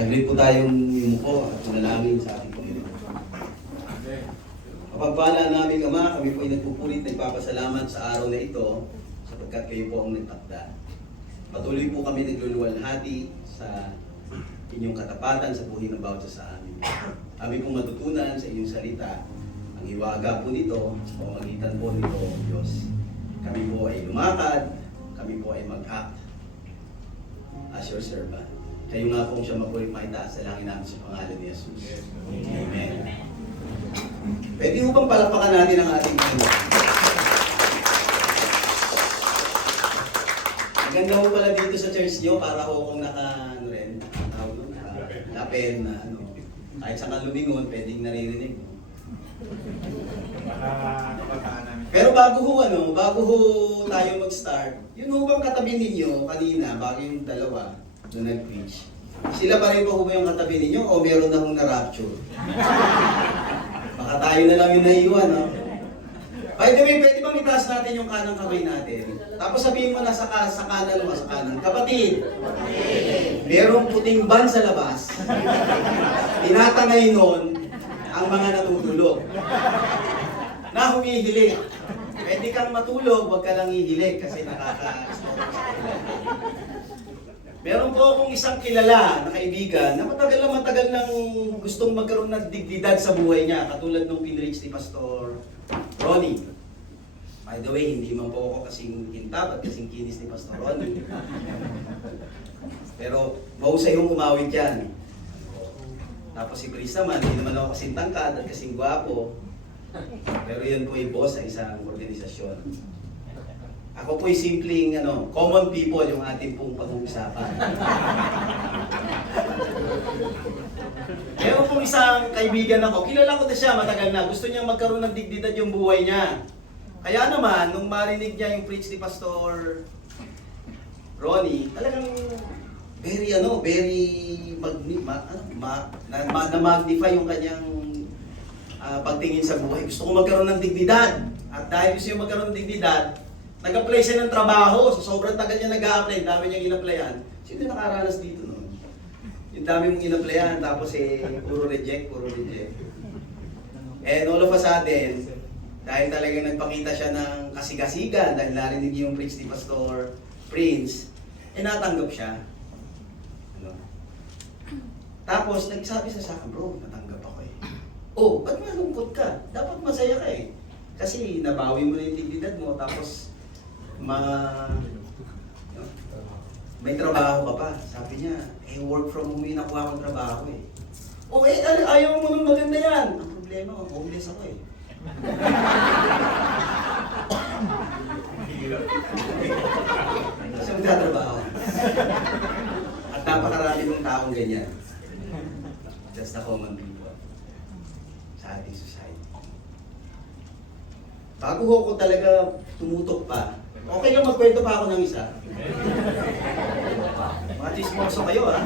Saglit po tayong yumuko at manalangin sa ating Panginoon. Kapagpala namin Ama, kami po ay nagpupulit, nagpapasalamat sa araw na ito sapagkat kayo po ang nagtakda. Patuloy po kami nagluluwalhati sa inyong katapatan sa buhay ng bawat isa sa amin. Kami pong matutunan sa inyong salita. Ang hiwaga po nito, sa pamamagitan po nito, Diyos. Kami po ay lumakad, kami po ay mag-act as your servant. Kayo nga pong siya mapulit maitaas sa langin namin sa pangalan ni Jesus. Amen. Pwede mo bang palakpakan natin ang ating Panginoon? Maganda mo pala dito sa church nyo para ho kung naka-lapel na ano. Kahit saan ka lumingon, pwedeng naririnig mo. Pero bago ho tayo mag-start, yun ho bang katabi ninyo kanina, bago yung dalawa doon nag-preach? Sila pa rin ba yung katabi ninyo o meron na hong na-rapture? Baka tayo na lang yung naiwan, no? By the way, pwede bang itaas natin yung kanang kamay natin? Tapos sabihin mo na sa kanan mo, sa kanan. Kapatid, merong puting ban sa labas. Tinatangay nun ang mga natutulog. Na humihilig. Pwede kang matulog, huwag ka lang hihilig kasi Meron po akong isang kilala na kaibigan na matagal nang gustong magkaroon ng dignidad sa buhay niya, katulad nung pinreach ni Pastor Ronnie. By the way, hindi man po ako kasing kintab at kasing kinis ni Pastor Ronnie. Pero mahusay yung umawit yan. Tapos si Chris naman, hindi naman ako kasing tangkad at kasing gwapo. Pero yun po yung boss sa isang organisasyon. Ako po'y simpleng common people yung ating pong pag-uusapan. Meron pong isang kaibigan ako, kilala ko na siya matagal na, gusto niya magkaroon ng dignidad yung buhay niya. Kaya naman, nung marinig niya yung preach ni Pastor Ronnie, talagang na-magnify yung kanyang pagtingin sa buhay. Gusto ko magkaroon ng dignidad. At dahil gusto niya magkaroon ng dignidad, nag-apply siya ng trabaho. So, sobrang tagal niya nag-a-apply. Dami niyang in-applyan. Sino nakaranas dito noon? Yung dami mong in-applyan, tapos puro reject. And all of a sudden, dahil talagang nagpakita siya ng kasigasigan, dahil narinig yung preach ni Pastor Prince, natanggap siya. Tapos, nagsabi sa akin, bro, natanggap ako eh. Oh, ba't malungkot ka? Dapat masaya ka eh. Kasi nabawi mo na yung dignidad mo, tapos may trabaho ka pa. Sabi niya, work from home yung nakuha kong trabaho eh. Oh, ayaw mo nung maganda yan. Ang problema, homeless ako eh. Kasi magtatrabaho. At napakarami ng taong ganyan. Just the common people sa ating society. Bago ko talaga tumutok pa, okay lang magkwento pa ako ng isa. Mga chismoso kayo ha.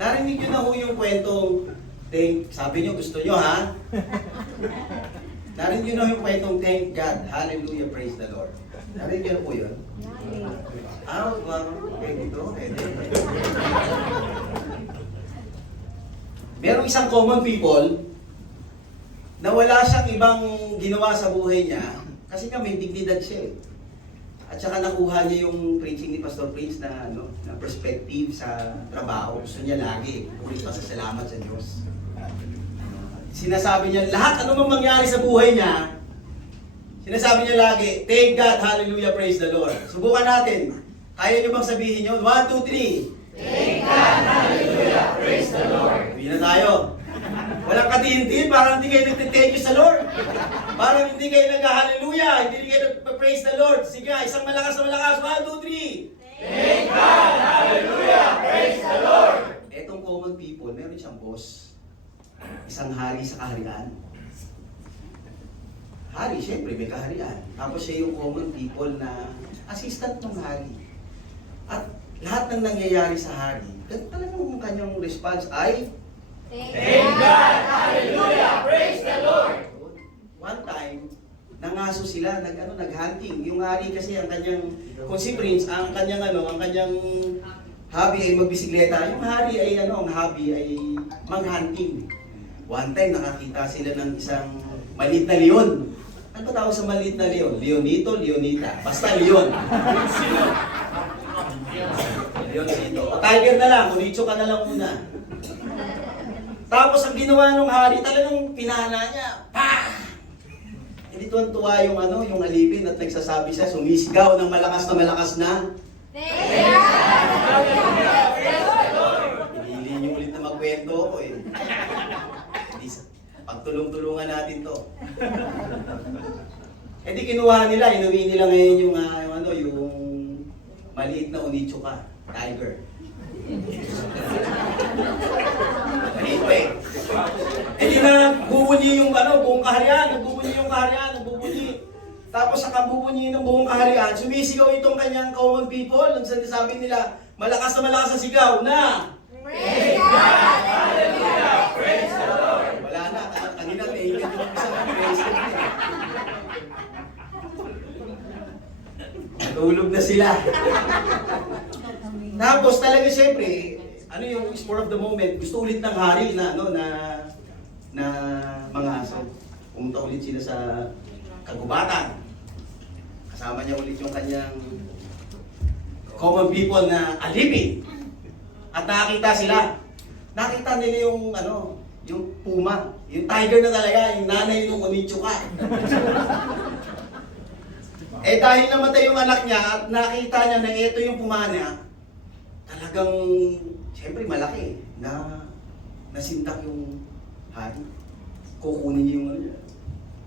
Narinig nyo na ho yung kwentong, sabi nyo gusto nyo ha? Narinig nyo na yung kwentong thank God, hallelujah, praise the Lord. Narinig nyo na po yun? Okay dito, merong isang common people na wala siyang ibang ginawa sa buhay niya kasi nga may dignidad siya eh. At saka nakuha niya yung preaching ni Pastor Prince na perspective sa trabaho. Gusto niya lagi ulit pasasalamat sa Diyos. Sinasabi niya lahat mang mangyari sa buhay niya, sinasabi niya lagi, thank God, hallelujah, praise the Lord. Subukan natin. Kaya niyo bang sabihin niyo? 1, 2, 3. Thank God, hallelujah, praise the Lord. Hindi na tayo. Walang katintin, parang hindi kayo nagtithank you sa Lord. Parang hindi kayo nag-hallelujah, hindi kayo nag-praise the Lord. Sige, isang malakas na malakas. 1, 2, 3. Thank God, hallelujah, praise the Lord. Etong common people, meron siyang boss. Isang hari sa kaharian. Hari, syempre, may kaharian. Tapos siya yung common people na assistant ng hari. At lahat ng nangyayari sa hari, talagang kanyang response ay Thank God, hallelujah, praise the Lord. One time, nangaso sila, nag-hunting. Yung hari kasi ang kanyang, kung si Prince, ang kanyang hobby ay magbisikleta. Yung hari ay ano, ang hobby ay manghunting. One time nakakita sila ng isang maliit na leon. Ano ba tawag sa maliit na leon? Leonito, Leonita. Basta leon. Leoncito. O tiger na lang, unicho ka na lang muna. Tapos ang ginawa ng hari, talagang pinahana niya. Pa! Hindi tuwan-tuwa yung ano, yung alipin at nagsasabi siya, sumisigaw ng malakas na. Pinili niyo ulit na magkwento ko eh. Pagtulong-tulungan natin to. Eh di kinuha nila, inuwi nila ngayon yung, yung maliit na Onitsuka, tiger. Maliit pa eh. Eh di na bubunyi yung buong kaharian, nagbubunyi. Tapos sa kabubunyi ng buong kaharian, sumisigaw itong kanyang common people. Ang sinasabi nila, malakas na sigaw na Praise God! Hallelujah! Praise the Lord! wala na, kanina taken yung isang praise God. Natulog na sila. Tapos talaga siyempre, ano yung spur of the moment, gusto ulit ng hari na mga aso. Pumunta ulit sila sa kagubatan. Kasama niya ulit yung kanyang common people na alipin. At nakakita sila. Nakita nila yung yung puma, yung tiger na talaga, yung nanay ng Onitsuka. Eh dahil namatay yung anak niya at nakita niya na ito yung puma niya, talagang siyempre malaki na nasintak yung hari. Kukunin niya yung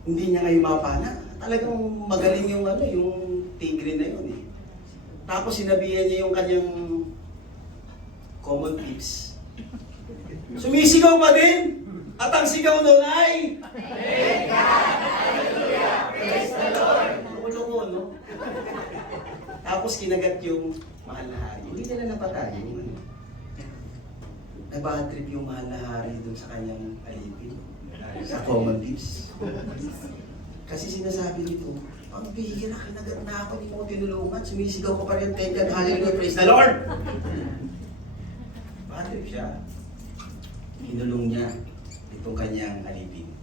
hindi niya ngayon mapana. Talagang magaling yung yung tigre na yun eh. Tapos sinabihan niya yung kanyang common peeps. Sumisigaw pa din. At ang sigaw nun ay Praise God! Hallelujah! Praise the Lord! loko-loko, no? Tapos kinagat yung mahal na hari. Hindi nila napatay. Nabad trip yung mahal na hari dun sa kanyang alipin. Sa common peeps. Kasi sinasabi nito, ang bihira, kinagat na ako, hindi mo ko tinulungan. Sumisigaw ko pa rin, thank God, hallelujah, praise the Lord! Bad trip siya. Hinulong niya itong kanyang alipin.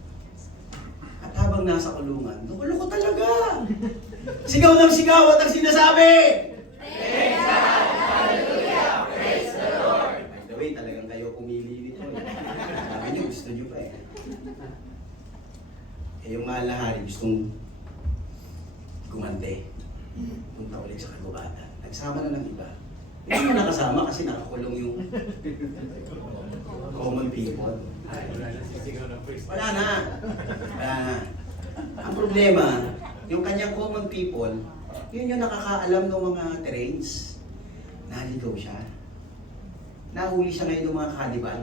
At habang nasa kulungan, loko-loko talaga! Sigaw ng sigaw at ang sinasabi! Praise God! Hallelujah! Praise the Lord! By the way, talagang kayo pumili nito. Sabi niyo, gusto niyo pa eh. Eh yung mahal na hari, gustong gumante. Punta ulit sa kagubatan. Nagsama na ng iba. Hindi mo nakasama kasi nakakulong yung common people. Wala na. Ang problema, yung kanyang common people, yun yung nakakaalam ng mga terrains. Naligaw siya. Nahuli siya ngayon ng mga cannibal.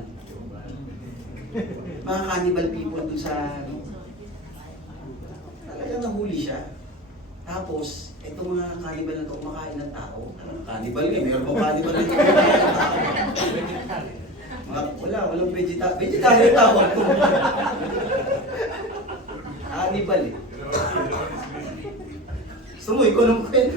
Mga cannibal people dun sa talagang nahuli siya. Tapos, itong mga cannibal na ito kumakain ng tao. Cannibal nga, mayroon pang cannibal na ito kumakain ng tao. Walang vegetarian tawag ko. Cannibal eh. Gusto mo, ikaw nung kwento.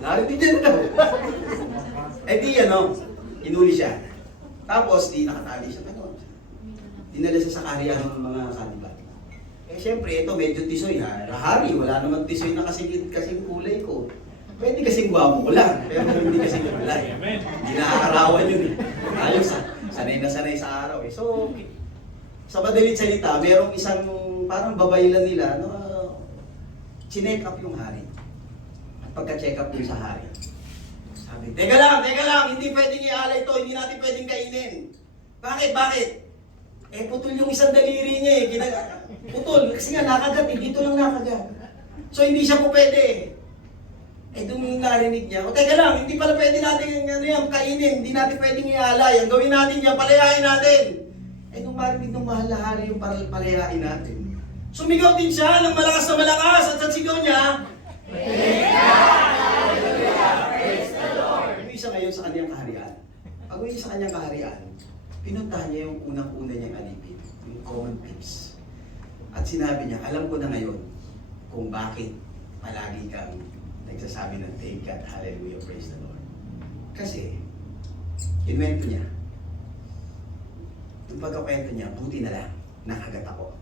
Narinig din daw. Eh di inuli siya. Tapos di nakatali siya ganun. Dinala siya sa kaharian ng mga kanibal. Eh syempre ito medyo tisoy ha. Rahari, wala namang tisoy na kasing kulay ko. Pwede kasing gwapo ko lang, pero hindi kasing kulay. Hindi nakakarawan yun eh. Ayos sanay na sanay sa araw eh. So, sa madalit salita, merong isang parang babaylan nila, chinek up yung hari. At pagka-check up dun sa hari, sabi, teka lang, hindi pwedeng ialay to, hindi natin pwedeng kainin. Bakit? Eh, putol yung isang daliri niya eh. Putol, kasi nga nakagat eh, dito lang nakagat. So, hindi siya po pwede. Eh, doon narinig niya, teka lang, hindi pala pwede natin kainin, hindi natin pwedeng ialay. Ang gawin natin yan, palayain natin. Eh, nung marinig ng mahal na hari yung palayain natin, sumigaw din siya ng malakas at sa sigaw niya, Praise God! Hallelujah! Praise the Lord! Isa ngayon sa kanyang kaharian. Pag uwi sa kanyang kaharian, pinuntahan niya yung unang-una niyang alipin, yung common peeps. At sinabi niya, alam ko na ngayon kung bakit palagi kang nagsasabi ng thank God, hallelujah, praise the Lord. Kasi, inwento niya. Yung pagkakwento niya, buti na lang, nakagat ako.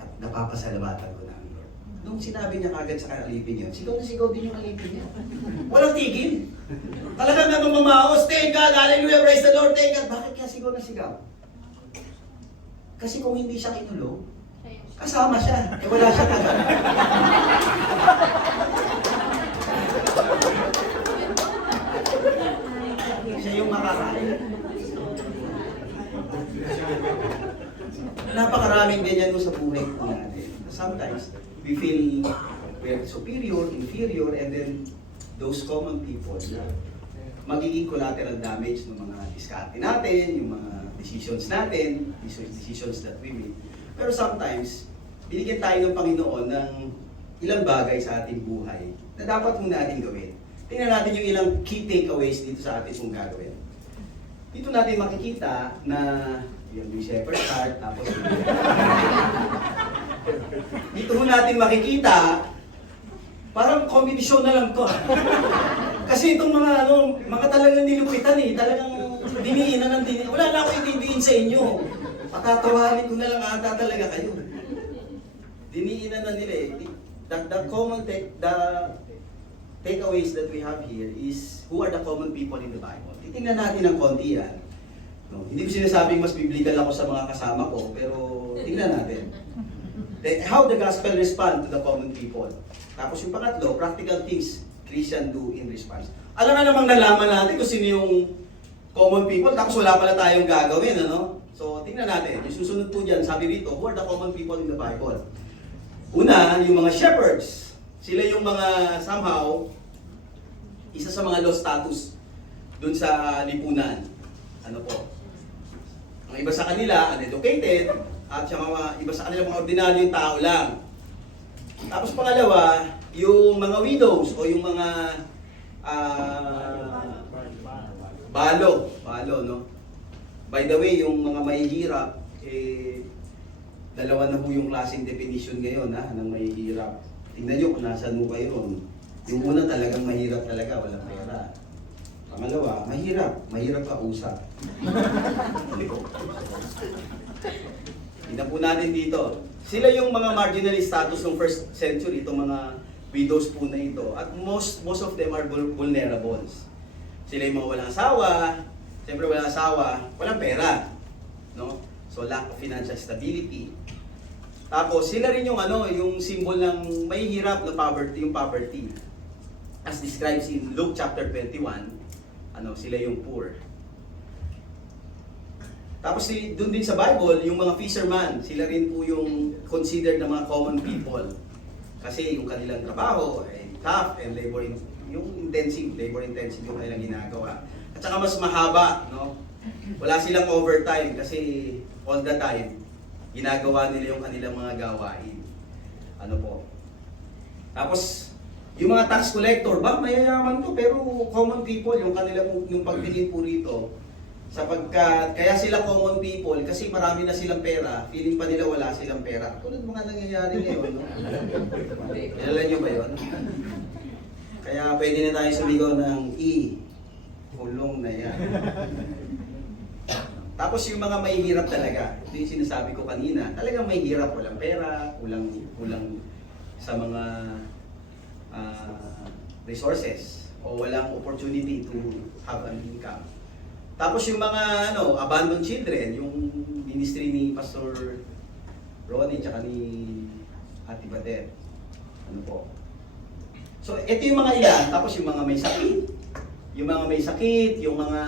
At napapasalamatan ko ng Lord. Nung sinabi niya kagad sa alipin niya, sigaw na sigaw din yung alipin niya. Walang tigil. Talagang namamaos, thank God, hallelujah, praise the Lord, thank God. Bakit kaya sigaw na sigaw? Kasi kung hindi siya kinulong, kasama siya. Eh wala siya agad. Siya yung makakain. Napakaraming ganyan mo sa buhay po natin. Sometimes, we feel we're superior, inferior, and then those common people na magiging collateral damage ng mga diskarte natin, yung mga decisions natin, decisions that we make. Pero sometimes, binigyan tayo ng Panginoon ng ilang bagay sa ating buhay na dapat mong natin gawin. Tingnan natin yung ilang key takeaways dito sa ating mong gagawin. Dito natin makikita na yung shepherd's heart, tapos dito ho natin makikita parang kombinasyon na lang to. Kasi itong mga talagang nilupitan talagang diniin na ng diniin. Wala na ako itindihin sa inyo. Patatawarin ko na lang ata talaga kayo. Diniin na nila The takeaways that we have here is who are the common people in the Bible. Titingnan natin ng konti yan. No, hindi ko sinasabing mas biblical ako sa mga kasama ko, pero tingnan natin. How the gospel respond to the common people. Tapos yung pangatlo, practical things Christian do in response. Alam na namang nalaman natin kung sino yung common people, tapos wala pala tayong gagawin, ano? So, tingnan natin. Yung susunod po dyan, sabi rito, who are the common people in the Bible? Una, yung mga shepherds. Sila yung mga somehow, isa sa mga low status dun sa lipunan. Ano po? Ang iba sa kanila, uneducated, at yung mga iba sa kanila, mga ordinaryong tao lang. Tapos pangalawa, yung mga widows o yung mga balo, no? By the way, yung mga mahihirap, dalawa na po yung klaseng definition ngayon, ng mahihirap. Tingnan nyo kung nasan mo kayo. Yung una talagang mahirap talaga, walang pera. Pangalawa, mahirap ka usap. Tingnan po natin dito. Sila yung mga marginalized status ng first century, itong mga widows po na ito. At most of them are vulnerables. Sila yung mga walang asawa, siyempre walang asawa, walang pera. No? So lack of financial stability. Tapos sila rin yung yung symbol ng mahihirap na poverty, yung poverty. As described in Luke chapter 21, sila yung poor. Tapos doon din sa Bible, yung mga fisherman, sila rin po yung considered na mga common people. Kasi yung kanilang trabaho ay tough and labor intensive yung kanilang ginagawa. At saka mas mahaba, no? Wala silang overtime kasi all the time ginagawa nila yung kanilang mga gawain. Ano po? Tapos yung mga tax collector, mayayaman to pero common people yung kanilang yung pagtingin po rito. Sapagkat kaya sila common people kasi marami na silang pera, feeling pa nila wala silang pera. Tulad mga nangyayari ngayon, no? Kilala nyo ba yun? Kaya pwede na tayo sumigaw ng kulong na yan. Tapos yung mga mahihirap talaga, ito yung sinasabi ko kanina, talagang mahihirap, walang pera, kulang sa mga resources o walang opportunity to have an income. Tapos yung mga abandoned children, yung ministry ni Pastor Ronnie tsaka ni Ate Badet. Ano po? So ito yung mga ilan, tapos yung mga may sakit, yung mga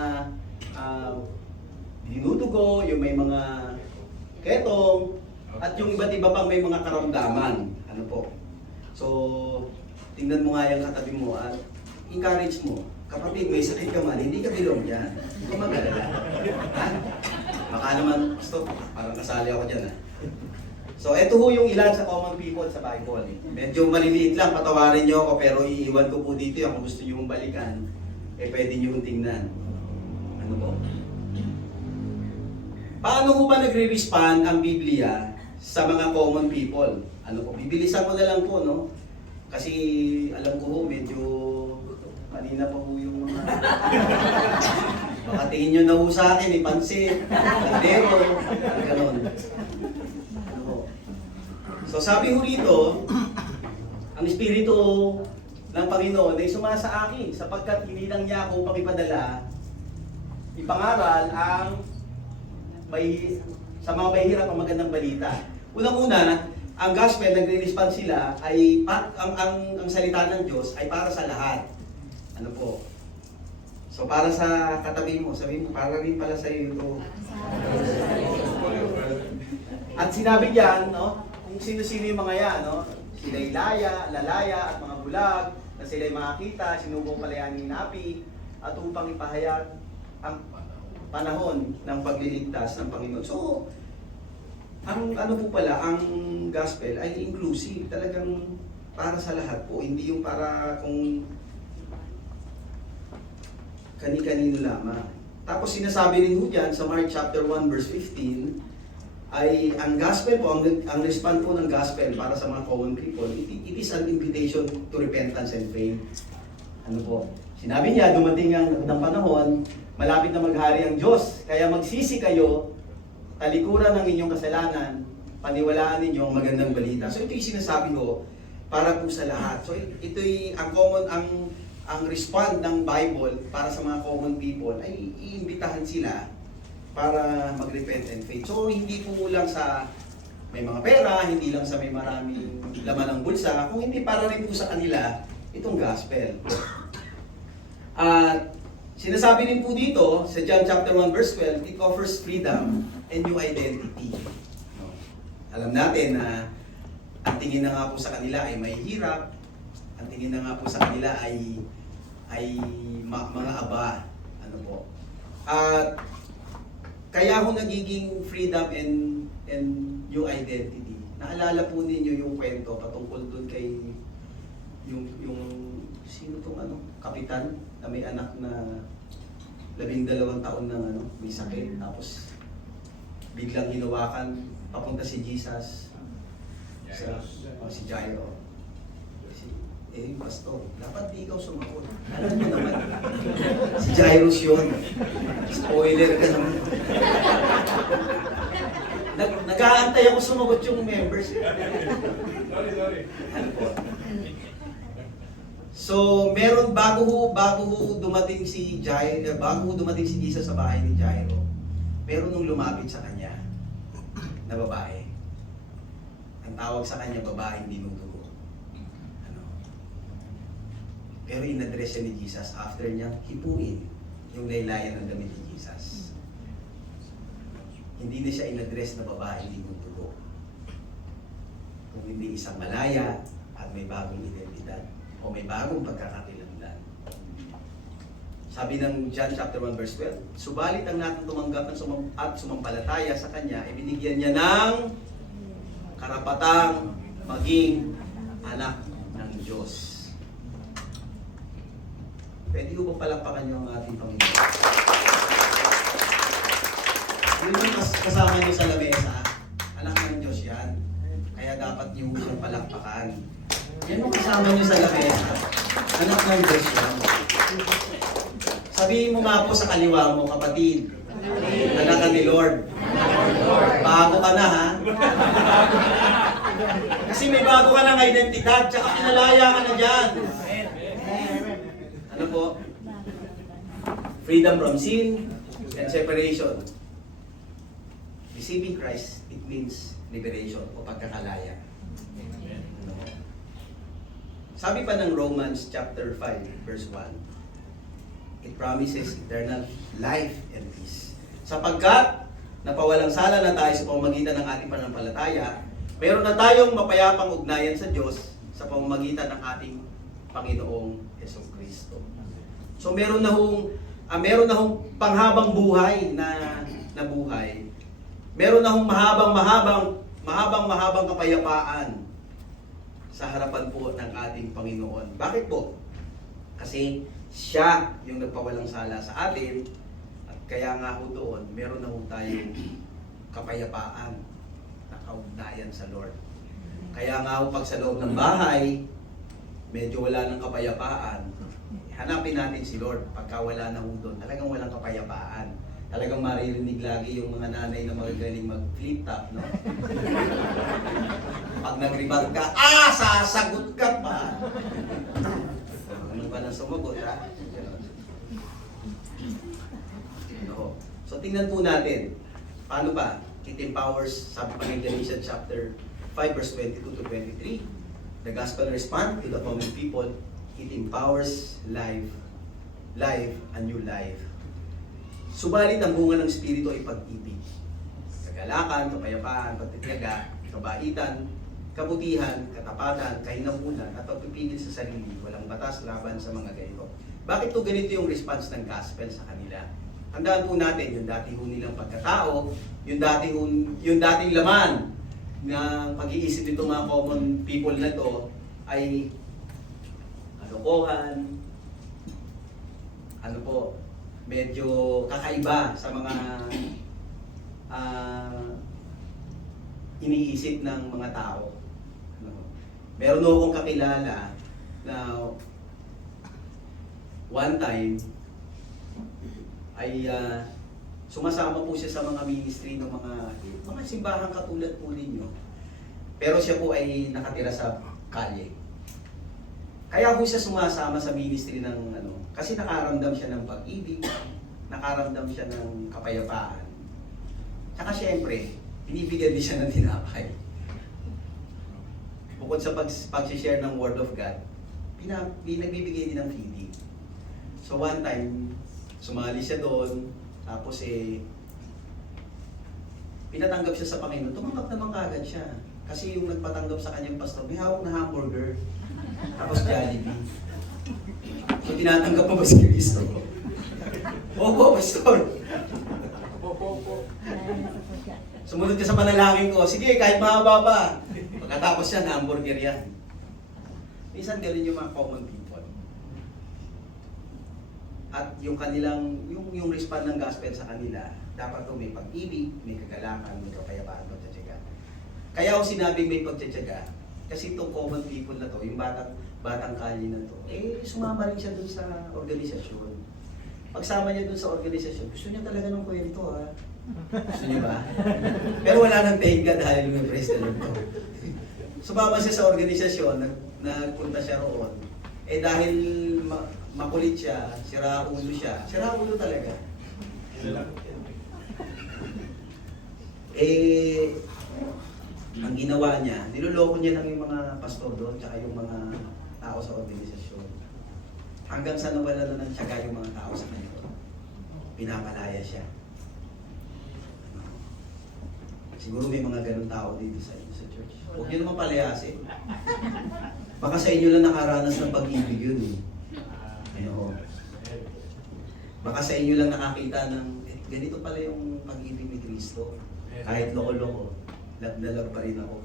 dinudugo, yung may mga ketong, at yung iba't iba pang may mga karamdaman. Ano po? So, tingnan mo nga yung katabi mo at encourage mo. Kapatid, may sakit ka man, hindi ka bilong dyan. Hindi ka mag-alala. Ha? Baka naman, stop, parang kasali ako dyan So, ito ho yung ilan sa common people sa Bible. Medyo maliliit lang, patawarin nyo ako, pero iiwan ko po dito yung kung gusto nyo balikan, pwede nyo tingnan. Ano po? Paano ho ba nagre-respond ang Biblia sa mga common people. Ano po, bibilisan ko na lang po, no? Kasi alam ko ho, medyo kanina pa po yung mga... Baka tingin nyo na ho sa akin, may pansit, kaldero, gano'n. Ano ho. So sabi ho rito, ang Espiritu ng Panginoon ay sumasa akin sapagkat hindi lang niya ako pakipadala ipangaral ang may sa mga mahihirap ang magandang balita. Unang-una, ang gospel nagre-respond sila ay ang salita ng Diyos ay para sa lahat. Ano po? So para sa katabi mo, sabi mo para rin pala sa iyo ito. At sinabi diyan, no, kung sino-sino yung mga yan, no? Sila'y lalaya at mga bulag na sila'y makakita, sinubong palayanin ni Napi at upang ipahayag ang panahon ng pagliligtas ng Panginoon. So, ang ano po pala, ang gospel ay inclusive, talagang para sa lahat po, hindi yung para kung kani-kanino lamang. Tapos sinasabi rin po dyan sa Mark chapter 1 verse 15, ay ang gospel po, ang respond po ng gospel para sa mga common people, it is an invitation to repentance and faith. Ano po? Sinabi niya, dumating ang panahon, malapit na maghari ang Diyos, kaya magsisi kayo, talikuran ng inyong kasalanan, paniwalaan ninyo ang magandang balita. So ito yung sinasabi ko para po sa lahat. So ito'y ang common, ang respond ng Bible para sa mga common people ay iimbitahan sila para mag-repent and faith. So hindi po lang sa may mga pera, hindi lang sa may maraming laman ng bulsa, kung hindi para rin po sa kanila itong gospel. At sinasabi din po dito sa John chapter 1 verse 12, it offers freedom and new identity. No? Alam natin na ang tingin na nga po sa kanila ay may hirap, ang tingin na nga po sa kanila ay mga aba. Ano po? At kaya ho nagiging freedom and new identity. Naalala po ninyo yung kwento patungkol doon kay yung sino tong kapitan na may anak na 12 taon ng may sakit, tapos biglang hinawakan papunta si Jesus si Jairo. Yung pastor, dapat di ikaw sumagot. Alam mo naman, si Jairus yun. Spoiler ka naman. Nag-aantay ako sumagot yung members. Sorry. Ano po? So, meron bago ho dumating si Jairo, bago ho dumating si Jesus sa bahay ni Jairo, meron nung lumapit sa kanya na babae. Ang tawag sa kanya, babaeng dinudugo. Pero in-address siya ni Jesus after niya hipuin yung laylayan ng damit ni Jesus. Hindi na siya in-address na babae hindi dugo. Kung hindi isang malaya at may bagong identidad o may bagong pagkakakilanlan. Sabi ng John chapter 1 verse 12, subalit ang natin tumanggap at sumampalataya sa Kanya, ibinigyan niya ng karapatang maging anak ng Diyos. Pwede ko ba palakpakan niyo ang ating Panginoon? Yun yung kasama niyo sa lamesa. Anak ng Diyos yan. Kaya dapat niyo siyang palakpakan. Yan yung kasama niyo sa lamesa. Anak ng Diyos yan. Sabihin mo nga po sa kaliwa mo, kapatid. Anak ka ni Lord. Bago ka na, ha? Kasi may bago ka ng identidad, tsaka pinalaya ka na dyan. Ano po? Freedom from sin and separation. Receiving Christ, it means liberation o pagkakalaya. Ano po? Sabi pa ng Romans chapter 5 verse 1, it promises eternal life and peace. Sapagkat napawalang sala na tayo sa pamamagitan ng ating pananampalataya, meron na tayong mapayapang ugnayan sa Diyos sa pamamagitan ng ating Panginoong Jesucristo. So meron na hong panghabang buhay na buhay. Meron na hong mahabang kapayapaan sa harapan po ng ating Panginoon. Bakit po? Kasi siya yung nagpawalang sala sa atin at kaya nga ho doon, meron na ho tayong kapayapaan. kaugnayan sa Lord. Kaya nga ho, pag sa loob ng bahay, medyo wala ng kapayapaan, hanapin natin si Lord. Pagka wala na ho doon, talagang walang kapayapaan. Talagang maririnig lagi yung mga nanay na magagaling mag-flip top, no? Pag nag-rebut ka, sasagot ka pa! Ano ba nang sumagot, ha? Ganon. No. So tingnan po natin, paano ba? It empowers, sabi pa ng Galatians chapter 5 verse 22 to 23. The gospel respond to the common people. It empowers life, a new life. Subalit ang bunga ng Espiritu ay pag-ibig, kagalakan, kapayapaan, pagtitiyaga, kabaitan, kabutihan, katapatan, kahinahunan, at pagpipigil sa sarili, walang batas laban sa mga ganito. Bakit po ganito yung response ng gospel sa kanila? Tandaan po natin, yung dati ho nilang pagkatao, yung dating laman ng pag-iisip nitong mga common people na to ay kalokohan, medyo kakaiba sa mga iniisip ng mga tao. Meron akong kakilala na one time ay sumasama po siya sa mga ministry ng mga simbahang katulad po ninyo. Pero siya po ay nakatira sa kalye. Kaya po siya sumasama sa ministry ng kasi nakaramdam siya ng pag-ibig, nakaramdam siya ng kapayapaan. Tsaka syempre, binibigyan din siya ng tinapay. Bukod sa pag-share ng Word of God, nagbibigay din ng feeding. So one time, sumali siya doon, tapos pinatanggap siya sa Panginoon. Tumanggap naman kagad siya. Kasi yung nagpatanggap sa kanyang pastor, may hawak na hamburger. Tapos Jollibee. So tinatanggap mo ba si Kristo? Opo, pastor. Opo. Sumunod ka sa panalangin ko, sige, kahit mahaba pa. Pagkatapos yan, hamburger yan. Minsan ganun yung mga common people. At yung kanilang, yung respond ng gospel sa kanila, dapat to may pag-ibig, may kagalakan, may kapayapaan, pagtsatsaga. Kaya ako sinabing may pagtsatsaga, kasi itong common people na to, yung batang kalye na to, sumama rin siya dun sa organisasyon. Pagsama niya dun sa organisasyon, gusto niya talaga ng kwento, ha? Gusto niya ba? Pero wala nang thank God, hallelujah, praise the Lord. Sumama siya sa organisasyon, nagpunta siya roon. Dahil makulit siya, sira ulo talaga. Ang ginawa niya, niloloko niya lang yung mga pastor doon, tsaka yung mga tao sa organisasyon. Hanggang sa nawala na ng tiyaga yung mga tao sa kanya. Pinapalaya siya. Siguro may mga ganun tao dito sa church. Huwag niyo naman palayasin. Baka sa inyo lang nakaranas ng pag-ibig yun. Baka sa inyo lang nakakita ng, ganito pala yung pag-ibig ni Kristo. Kahit loko-loko, love na love pa rin ako.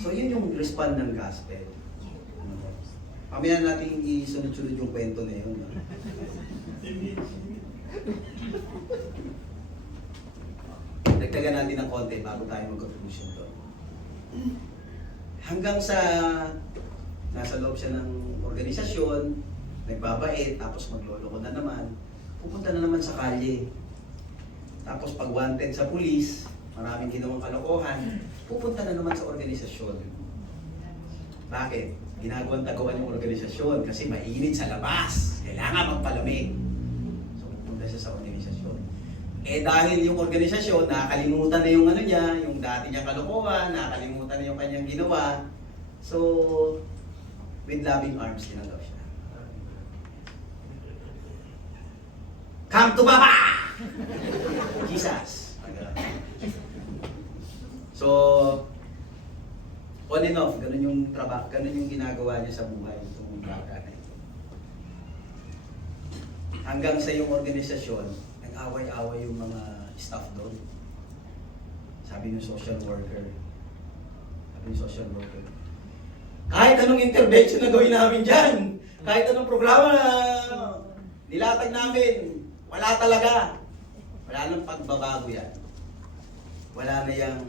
So yun yung respond ng gospel. Mamaya natin isunod-sunod yung kwento na yun. Dagdagan natin ng konti bago tayo mag-conclusion doon. Hanggang sa nasa loob siya ng organisasyon, nagbabait, tapos magloloko na naman, pupunta na naman sa kalye. Tapos pag wanted sa pulis, maraming ginawang kalokohan, pupunta na naman sa organisasyon. Bakit? Ginagawang tagawan yung organisasyon kasi mainit sa labas. Kailangan magpalamig. So pupunta siya sa organisasyon. Dahil yung organisasyon, nakakalimutan na yung yung dati niyang kalokohan, nakakalimutan na yung kanyang ginawa. So, with loving arms, tinanggap siya. Come to Papa! Jesus! So, on and off, ganun yung trabaho, ganun yung ginagawa niya sa buhay itong bata na ito. Hanggang sa yung organisasyon, nag-away-away yung mga staff doon. Sabi ng social worker, kahit anong intervention na gawin namin dyan, kahit anong programa na nilatag namin, wala talaga. Wala nang pagbabago yan. wala na yang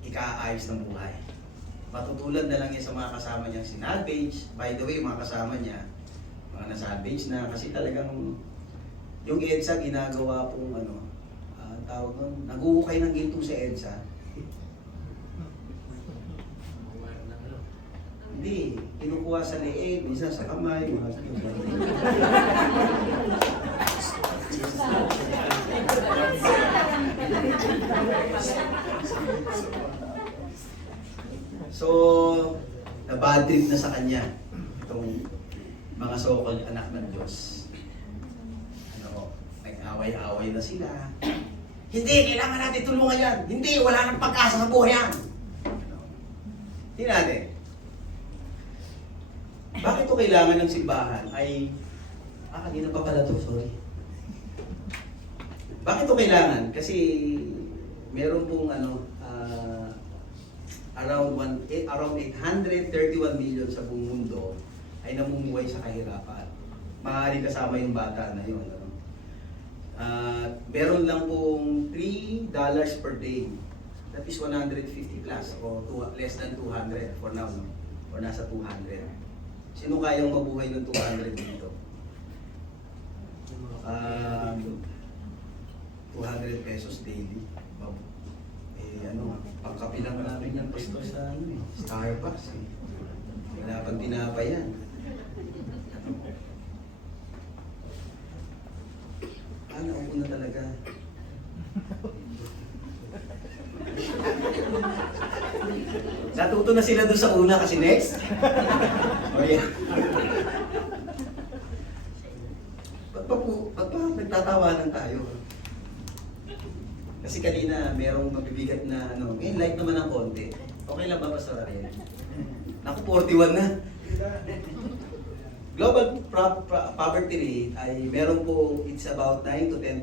ikaayos ng buhay. Matutulad na lang yan sa mga kasama niyang sinalvage. By the way, mga kasama niya, mga nasalvage na kasi talagang yung EDSA ginagawa pong tawag nun, nag-uukay ng ginto sa EDSA. Hindi, kinukuha sa leeg, minsan sa kamay, mga So, na-bad trip na sa kanya itong mga so-called anak ng Diyos. Nag-away-away na sila. Hindi, kailangan natin tulungan yan. Hindi, wala nang pag-asa sa buhay yan. Hindi natin. Bakit ito kailangan ng simbahan? Kanina pa pala to, sorry. Bakit ito kailangan? Kasi meron pong around 831 million sa buong mundo ay namumuhay sa kahirapan. Maaari kasama yung bata na yun. Meron lang pong $3 per day. That is 150 plus o less than 200 for now, no? Or nasa 200. Sino kayang mabuhay ng 200 dito? 200 pesos daily. Pangkapilang namin yung pastor sa Starbucks. Wala pang tinapay yan. Naupo na talaga. Natuto na sila doon sa una kasi next. Oh yeah. Ba't pa nagtatawanan tayo? Kasi kanina merong mabibigat na ngayon light naman ng konti. Okay lang ba Pastor Ariel? Naku, 41 na. Global poverty rate ay meron po, it's about 9 to 10%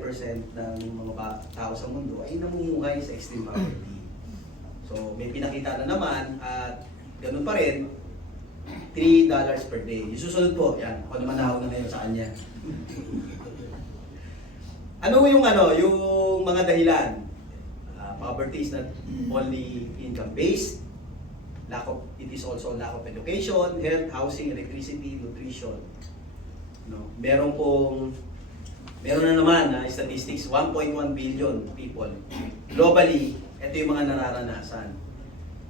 ng mga tao sa mundo ay namumuhay sa extreme poverty. So may pinakita na naman at ganun pa rin, $3 per day. Yung susunod po, yan, ako naman nahaw na ngayon sa kanya. Yung mga dahilan? Poverty is not only income-based. It is also lack of education, health, housing, electricity, nutrition. Meron na naman na statistics, 1.1 billion people. Globally, ito yung mga nararanasan.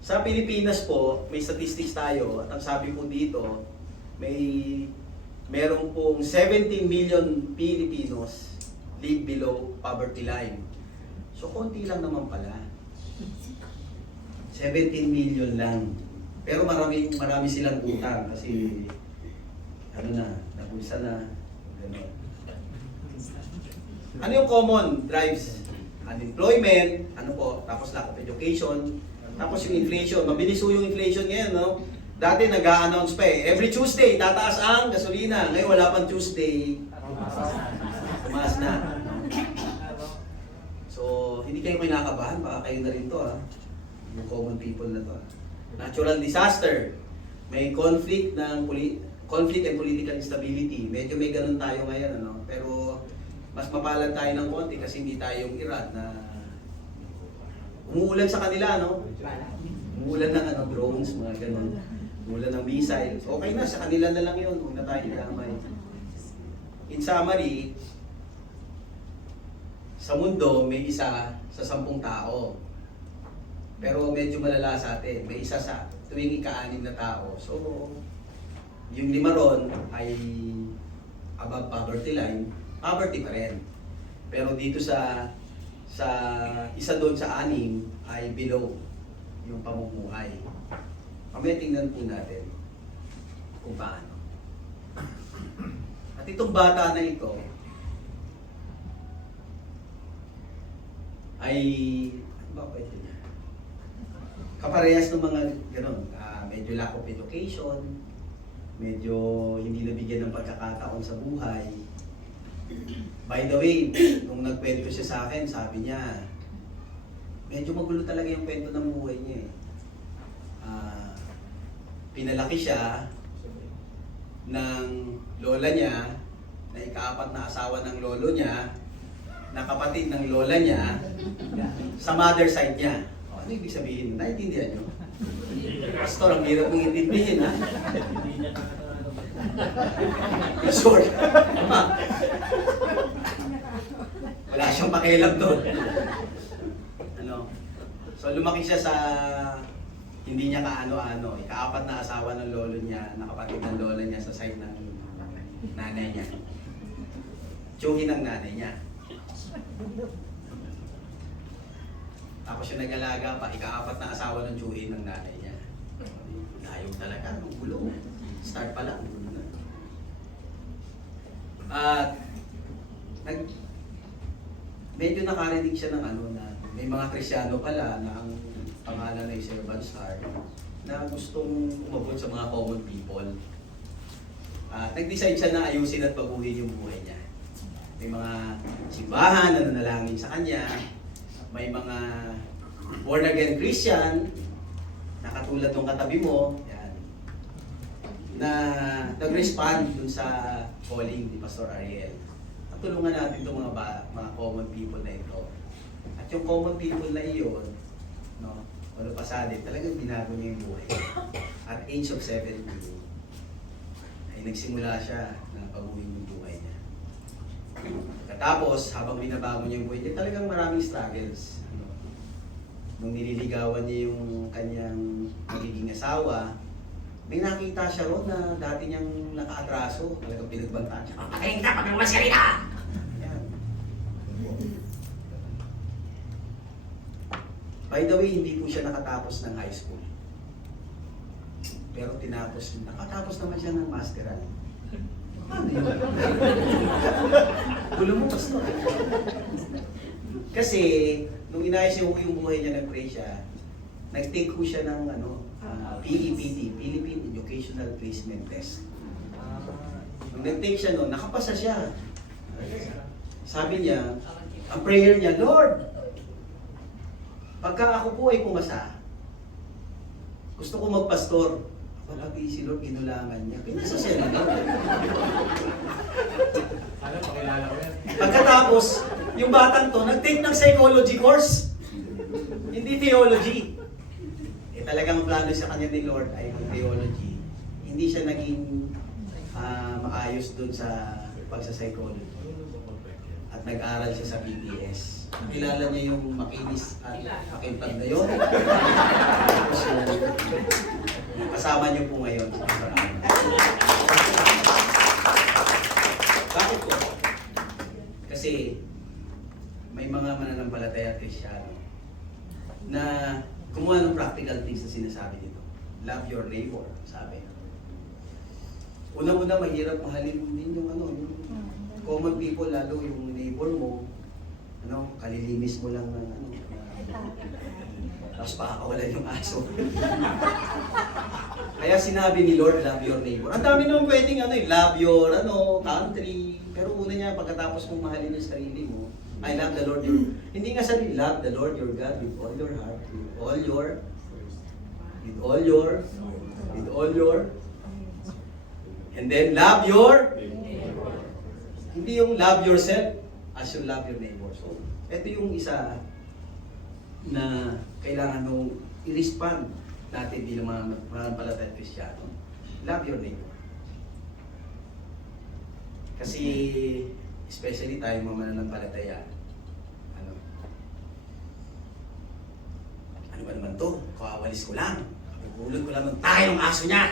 Sa Pilipinas po, may statistics tayo at ang sabi po dito, meron pong 17 million Filipinos live below poverty line. So, konti lang naman pala. 17 million lang. Pero marami silang utang kasi nabulsa na. Gano'n. Ano yung common drives? Unemployment, tapos lack of education, tapos yung inflation. Mabilis yung inflation ngayon, no? Dati nag-a-announce pa every Tuesday, tataas ang gasolina. Ngayon wala pang Tuesday. Tumaas na. So, hindi kayo kinakabahan, baka kayo na rin to, yung common people na to. Natural disaster, may conflict and political instability. Medyo may ganun tayo ngayon, pero mas mapalad tayo ng konti kasi hindi tayo yung Iran na umuulan sa kanila, umuulan ng drones, mga ganun. Umuulan ng missiles. Okay na, sa kanila na lang yun, huwag na tayo ilamay. In summary, sa mundo, may isa sa 10 tao. Pero medyo malala sa atin. May isa sa tuwing ika-6 na tao. So, yung 5 ron ay above poverty line, poverty pa rin. Pero dito sa isa doon sa 6 ay below yung pamumuhay. Mamaya tingnan po natin kung paano. At itong bata na ito, ay kaparehas ng mga gano'n, medyo lack of education, medyo hindi nabigyan ng pagkakataon sa buhay. By the way, nung nagkwento siya sa akin, sabi niya, medyo magulo talaga yung kwento ng buhay niya. Pinalaki siya ng lola niya, na ika-4 na asawa ng lolo niya, na kapatid ng lola niya sa mother side niya. O, ano ibig sabihin? Naintindihan niyo? Pastor, ang hirap mong intindihin, ha? Sure. Wala siyang pakialam doon. Ano? So lumaki siya sa hindi niya kaano-ano. Ikaapat na asawa ng lolo niya, nakapatid ng lola niya sa side ng nanay niya. Tiyuhin ng nanay niya. Tapos yung nag-alaga pa, ikaapat na asawa ng tiyuhin ng nanay niya. Layong talaga, ang gulo. Start pa lang, gulo na. At medyo nakarinig siya ng ano na may mga Krisyano pala na ang pangalan ay Sir Bansar na gustong umabot sa mga common people. Nag-decide siya na ayusin at baguhin yung buhay niya. May mga simbahan na nanalangin sa kanya, may mga born again Christian na katulad ng katabi mo, yan, na nag-respond dun sa calling ni Pastor Ariel. Tulungan natin itong mga common people na ito. At yung common people na iyon, no, wala pa sa atin, talagang binago niya yung buhay. At age of 70, ay nagsimula siya na baguhin yung buhay niya. Katapos, habang binabago niya yung buhay niya, talagang maraming struggles. Ano, nung nililigawan niya yung kanyang magiging asawa, may nakita siya ron na dati niyang nakaatraso, talagang pinagbantaan siya. Patayin ka pag namasya ka! Yan. By the way, hindi po siya nakatapos ng high school. Pero nakatapos naman siya ng masteral. Ano yun? Gulo mo, pastor. Kasi, nung inayos niya yung buhay niya, nag-pray siya, nag-take ko siya ng PEPT, Philippine Educational Placement Test. Nung nag-take siya noon, nakapasa siya. Sabi niya, ang prayer niya, Lord, pagka ako po ay pumasa, gusto ko magpastor. Palagi si Lord, ginulangan niya. Pinasa siya na lang. Ano, pakilala ko yan. Pagkatapos, yung batang to, nag-take ng psychology course. Hindi theology. Talagang plano sa kanya ni Lord ay mag-theology. Hindi siya naging maayos dun sa pagsa-psychology. At nag-aral siya sa PBS. Nakilala niya yung makinis at makimpag na yun. Tapos yung kasama niyo po ngayon. Bakit po? Kasi may mga mananampalataya Krisyano na gumawa ng practical things na sinasabi nito. Love your neighbor, sabi. Una-una, mahirap mahalin din yung yung common people, lalo yung neighbor mo, kalilinis mo lang ng tapos pakakawalan yung aso. Kaya sinabi ni Lord, love your neighbor. Ang dami naman pwedeng love your country. Pero una niya, pagkatapos mong mahalin yung sarili mo, I love the Lord your... Hindi nga sabi, love the Lord your God with all your heart, with all your, and then love your, hindi yung love yourself as you love your neighbor. So, ito yung isa na kailangan nung i-respond natin bilang mga mananampalatayang Kristiyano. Love your neighbor. Kasi, especially tayo mga mananampalataya, ano ba naman to? Kawawalis ko lang. Pagulot ko lang ng tayo ng aso niya.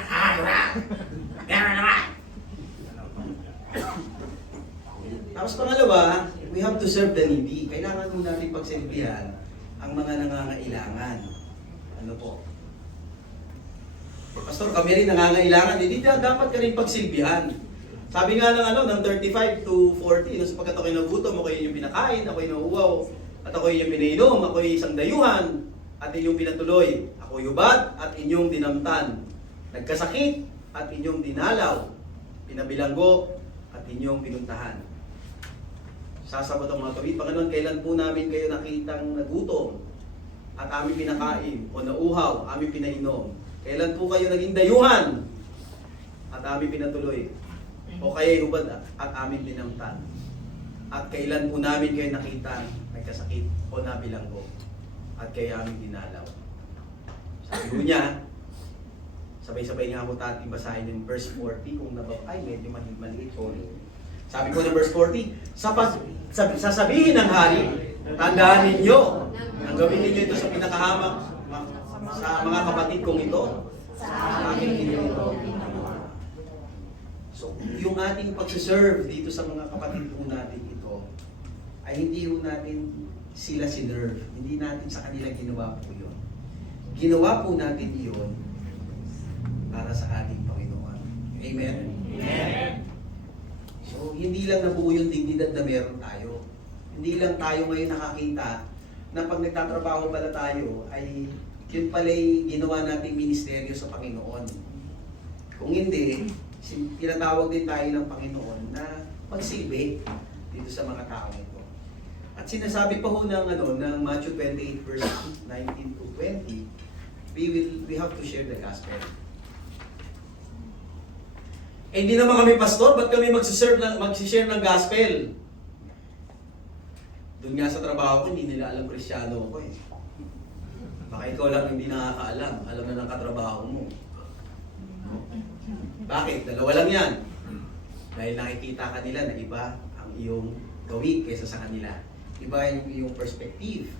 Meron naman! Tapos pangalawa, we have to serve the needy. Kailangan mo natin pagsilbihan ang mga nangangailangan. Ano po? Pastor, kami rin nangangailangan. Hindi dapat ka rin pagsilbihan. Sabi nga ng 35 to 40, sapagkat ako'y nagutom, ako yung pinakain, ako'y nauuwaw, at ako'y yung pinainom, ako'y isang dayuhan, at inyong pinatuloy. Ako'y hubad, at inyong dinamtan. Nagkasakit, at inyong dinalaw. Pinabilanggo, at inyong pinuntahan. Sasabot ang mga kawit, Panginoon, kailan po namin kayo nakitang nagutom, at aming pinakain, o nauhaw, aming pinainom? Kailan po kayo naging dayuhan, at aming pinatuloy? O kaya'y hubad at aming dinamtan? At kailan po namin kayo nakita may kasakit o nabilanggo at kayo aming dinalaw. Sabi po niya, sabay-sabay nga ako tating basahin yung verse 40 kung ay medyo maliit po. Sabi ko ng verse 40, sasabihin ng hari, tandaan ninyo, ang gawin ninyo ito sa pinakahamak sa mga kapatid kong ito, sa aking ito. So, yung ating pag-serve dito sa mga kapatid po natin ito, ay hindi po natin sila sinerve. Hindi natin sa kanila ginawa po yun. Ginawa po natin yun para sa ating Panginoon. Amen? Amen. So, hindi lang nabuo yung dignidad na meron tayo. Hindi lang tayo ngayon nakakita na pag nagtatrabaho pala tayo, ay yun pala'y ginawa nating ministeryo sa Panginoon. Kung hindi, tinatawag din tayo ng Panginoon na magsilbi dito sa mga tao ito. At sinasabi pa ho ng Matthew 28 verse 19 to 20, we have to share the gospel. Eh, hindi naman kami pastor, ba't kami magsishare ng gospel? Doon nga sa trabaho ko, hindi nila alam Kristiyano ako eh. Baka ikaw lang hindi nakakaalam, alam na ng katrabaho mo. Bakit? Dalawa lang yan. Dahil nakikita ka nila na iba ang iyong gawin kaysa sa kanila. Iba yung iyong perspective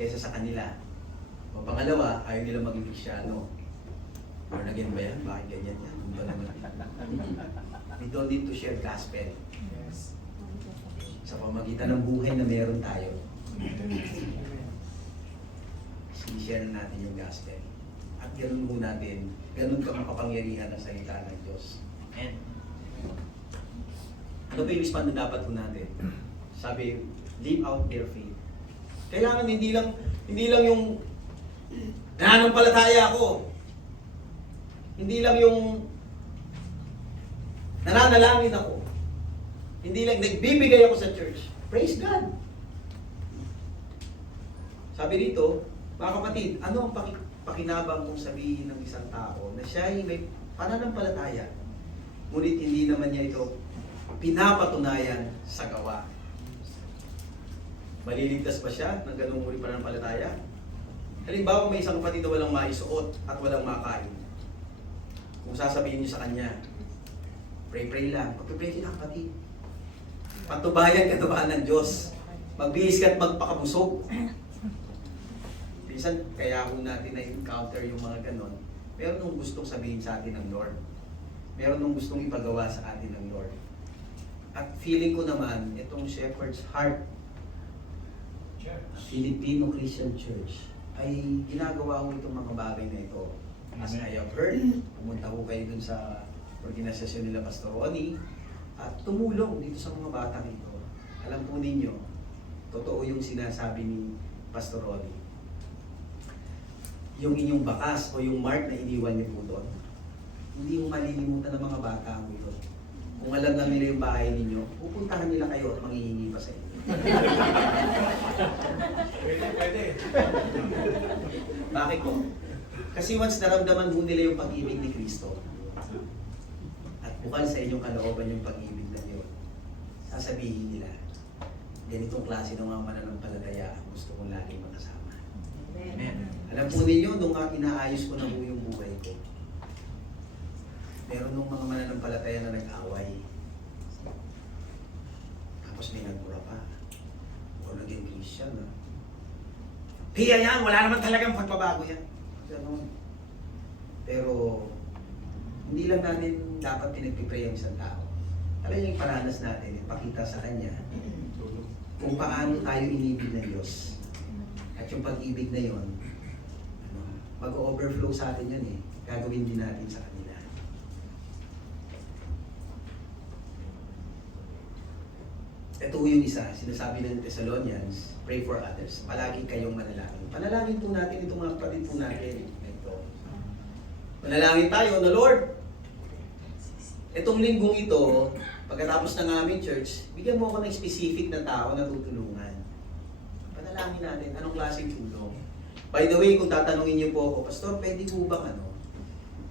kaysa sa kanila. O pangalawa, ayaw nila maging Kristiyano. Or again ba yan? Bakit ganyan yan? We don't need to share gospel. Sa pamagitan ng buhay na meron tayo. I-share natin yung gospel. At ganun mo natin, ganun ka makapangyarihan ang salita ng Diyos. Amen. Ano ba yung respond na dapat po natin? Sabi, live out their faith. Kailangan hindi lang yung nananampalataya ako. Hindi lang yung nananalangin ako. Hindi lang nagbibigay ako sa church. Praise God. Sabi dito, mga kapatid, ano ang pakinabang kung sabihin ng isang tao na siya ay may pananampalataya, ngunit hindi naman niya ito pinapatunayan sa gawa? Maliligtas ba siya ng ganung uri pananampalataya? Halimbawa, may isang kapatid na walang maisuot at walang makain. Kung sasabihin niyo sa kanya, pray lang. Pag-pray ka kapatid. Patubayan ng Diyos. Magbihis ka at magpakabusog. Minsan, kaya ho natin na-encounter yung mga ganon. Meron nung gustong sabihin sa atin ng Lord. Meron nung gustong ipagawa sa atin ng Lord. At feeling ko naman, itong Shepherd's Heart Filipino Christian Church ay ginagawa ho itong mga bagay na ito. As I have heard, pumunta ho kayo dun sa organisasyon nila Pastor Ronnie at tumulong dito sa mga batang ito. Alam po ninyo, totoo yung sinasabi ni Pastor Ronnie. Yung inyong bakas o yung mark na iniwan niyo po doon, hindi mo malilimutan ng mga bata mo ito. Kung alam na nila yung bahay ninyo, pupuntahan nila kayo at manghihingi pa sa inyo. Pwede. Bakit ko? Kasi once naramdaman mo nila yung pag-ibig ni Kristo at bukal sa inyong kalooban yung pag-ibig na yun, sasabihin nila, ganitong klase ng mga mananampalataya ang gusto kong laging makasama. Amen. Alam po ninyo, nung inaayos ko na po yung buhay ko, meron nung mga mananampalataya na nag-away. Tapos may nagmura pa. O naging Christian na. Piya yan, wala naman talagang pagbabago yan. Ganon. Pero, hindi lang natin dapat pinagpipray ang isang tao. Alam yung paranas natin, ipakita sa kanya kung paano tayo inibig ng Diyos. At yung pag-ibig na yon, mag-overflow sa atin yan eh. Gagawin din natin sa kanila. Ito yung isa, sinasabi ng Thessalonians, pray for others. Palagi kayong manalangin. Panalangin po natin itong mga kapatid po natin. Ito. Manalangin tayo na Lord, itong linggong ito, pagkatapos ng aming church, bigyan mo ako ng specific na tao na tutulungan. Panalangin natin, anong klaseng tulong? By the way, kung tatanungin niyo po ako, Pastor, pwede po bang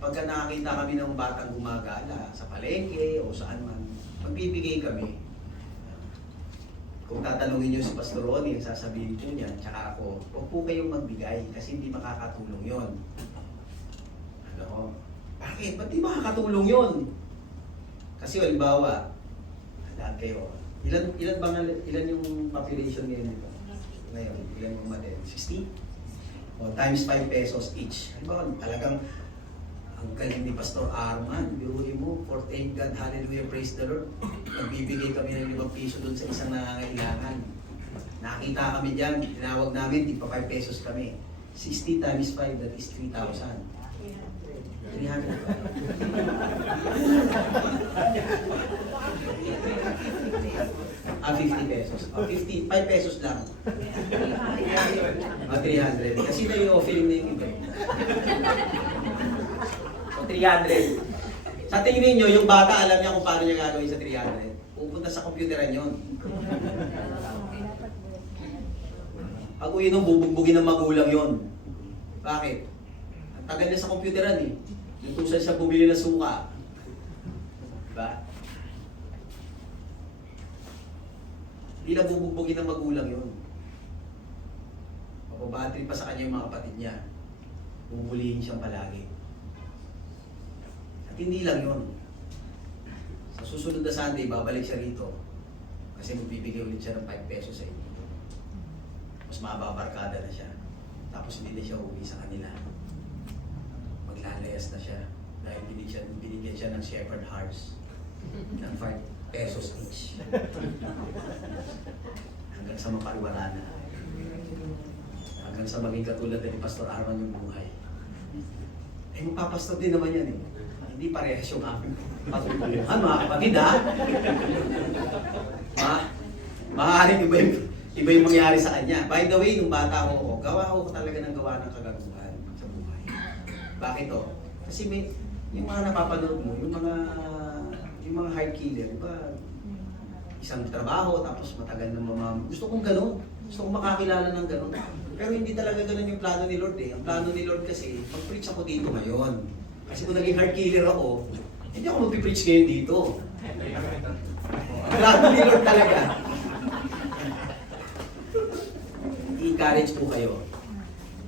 pagka nakakita kami ng batang gumagala sa palengke o saan man, magbibigay kami. kung tatanungin niyo si Pastor Ronnie, ang sasabihin po niya, tsaka ako, huwag po kayong magbigay kasi hindi makakatulong yon. Ano? Bakit? Ba't di makakatulong yon? Kasi halimbawa, lahat kayo, ilan yung population ngayon dito? Ngayon, ilan yung umaten? 60? O, times 5 pesos each. Halimbawa, talagang ang galing ni Pastor Arman, biruin mo, for thank God, hallelujah, praise the Lord. Nagbibigay kami ng 5 piso doon sa isang nangangailangan. Nakita kami dyan, tinawag namin, di pa 5 pesos kami. 60 times 5, that is 3,000. 300. Ah, 50 pesos. 5 pesos lang. 300. Kasi na yung offering na yung iba. 300. Sa tingin niyo yung bata alam niya kung paano niya gagawin sa 300. Pupunta sa computeran yon. Pag uwi nung bubugbugin ng magulang yon. Bakit? Ang tagal niya sa computeran eh. Lutusan siya bumili ng suka. Diba? Hindi na bubugbugin ng magulang yon. Mapabattery pa sa kanya yung mga kapatid niya. Bubulihin siyang palagi. At hindi lang yon. Sa susunod na Sunday, babalik siya rito. Kasi magbibigay ulit siya ng 5 pesos sa inyo. Mas mababarkada na siya. Tapos hindi na siya uwi sa kanila. Maglalayas na siya. Dahil binigyan siya ng shepherd hearts. Ng 5 pesos each. Hanggang sa mapariwala na. Hanggang sa maging katulad ni Pastor Arman yung buhay. Eh, magpapastor din naman yan eh. Hindi parehas yung aking patutulungan, mga kapatid ha? Maaaring iba yung mangyari sa kanya. By the way, nung bata ko, gawa ko talaga ng gawa ng kagaguhan sa buhay. Bakit to? Kasi yung mga napapanood mo, yung mga hard killer, iba, isang trabaho, tapos matagal na gusto kong gano'n. Gusto kong makakilala ng gano'n. Pero hindi talaga gano'n yung plano ni Lord eh. Ang plano ni Lord kasi, mag-preach ako dito ngayon. Kasi kung naging hard killer ako, hindi ako mag-preach ngayon dito. Ang plano ni Lord talaga. I-encourage po kayo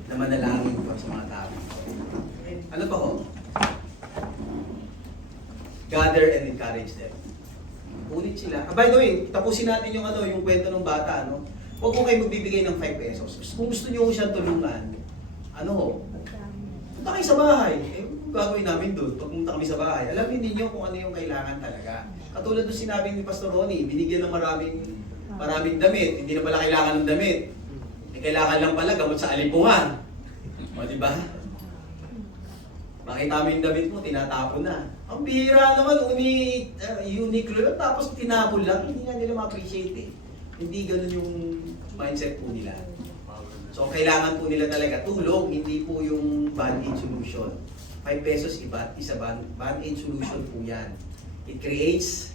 na manalangin po sa mga tao. Ano pa ho? Gather and encourage them. Ulit sila. By the way, tapusin natin yung yung kwento ng bata, no? Huwag ko kayo magbibigay ng 5 pesos. Kung gusto niyo siyang tulungan, punta kayo sa bahay. Gagawin namin doon, pag pumunta kami sa bahay, alamin ninyo kung ano yung kailangan talaga. Katulad ng sinabi ni Pastor Ronnie, binigyan ng maraming damit, hindi na pala kailangan ng damit. Kailangan lang pala gamot sa alipungan. O, di ba? Makita mo yung damit mo, tinatapon na. Ang bihira naman, Uniqlo yun, tapos tinapon lang, hindi nga nila ma-appreciate eh. Hindi ganun yung mindset po nila. So, kailangan po nila talaga tulong, hindi po yung band-aid solution. 5 pesos is a band-aid solution po yan. It creates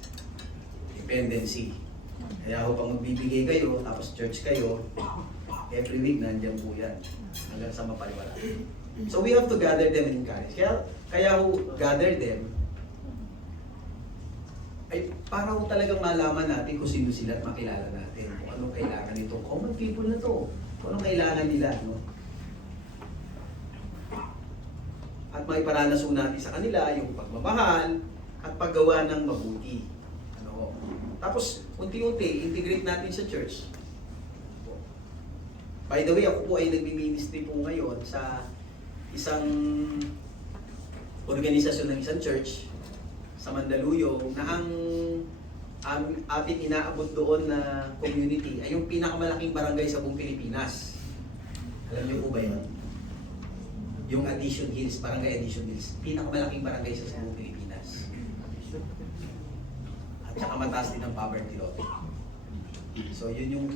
dependency. Kaya ho pag magbibigay kayo, tapos church kayo, every week nandiyan po yan. Hanggang sa mapaliwala. So we have to gather them and encourage. Kaya ho, gather them, ay para ho talagang malaman natin kung sino sila at makilala natin. Kung anong kailangan nitong common people na to. Kung anong kailangan nila. No? At may paranaso natin sa kanila yung pagmamahal at paggawa ng mabuti. Tapos, unti-unti, integrate natin sa church. By the way, ako po ay nagmi-ministry po ngayon sa isang organisasyon ng isang church sa Mandaluyong na ang ating inaabot doon na community ay yung pinakamalaking barangay sa buong Pilipinas. Alam niyo po ba yun? Yung Addition Hills, Barangay Addition Hills, pinakamalaking barangay sa buong Pilipinas. At saka mataas din ang poverty rate. So yun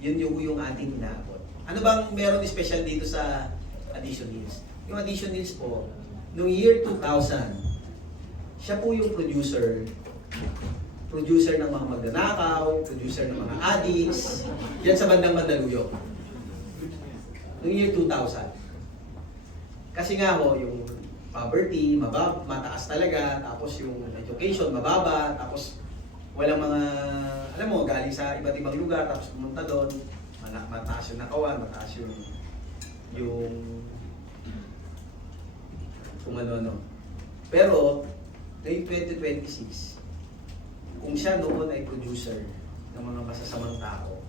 yung ating inaabot. Ano bang meron special dito sa Addition Hills? Yung Addition Hills po, noong year 2000, siya po yung producer ng mga magnanakaw, producer ng mga addicts, yan sa bandang Mandaluyong. Noong year 2000. Kasi nga ho, yung poverty, mataas talaga, tapos yung education, mababa, tapos walang mga alam mo, galing sa iba't ibang lugar, tapos pumunta doon, mataas yung nakawan, mataas yung kung ano-ano. Pero, ngayong 2026, kung siya noon ay producer ng mga masasamang tao,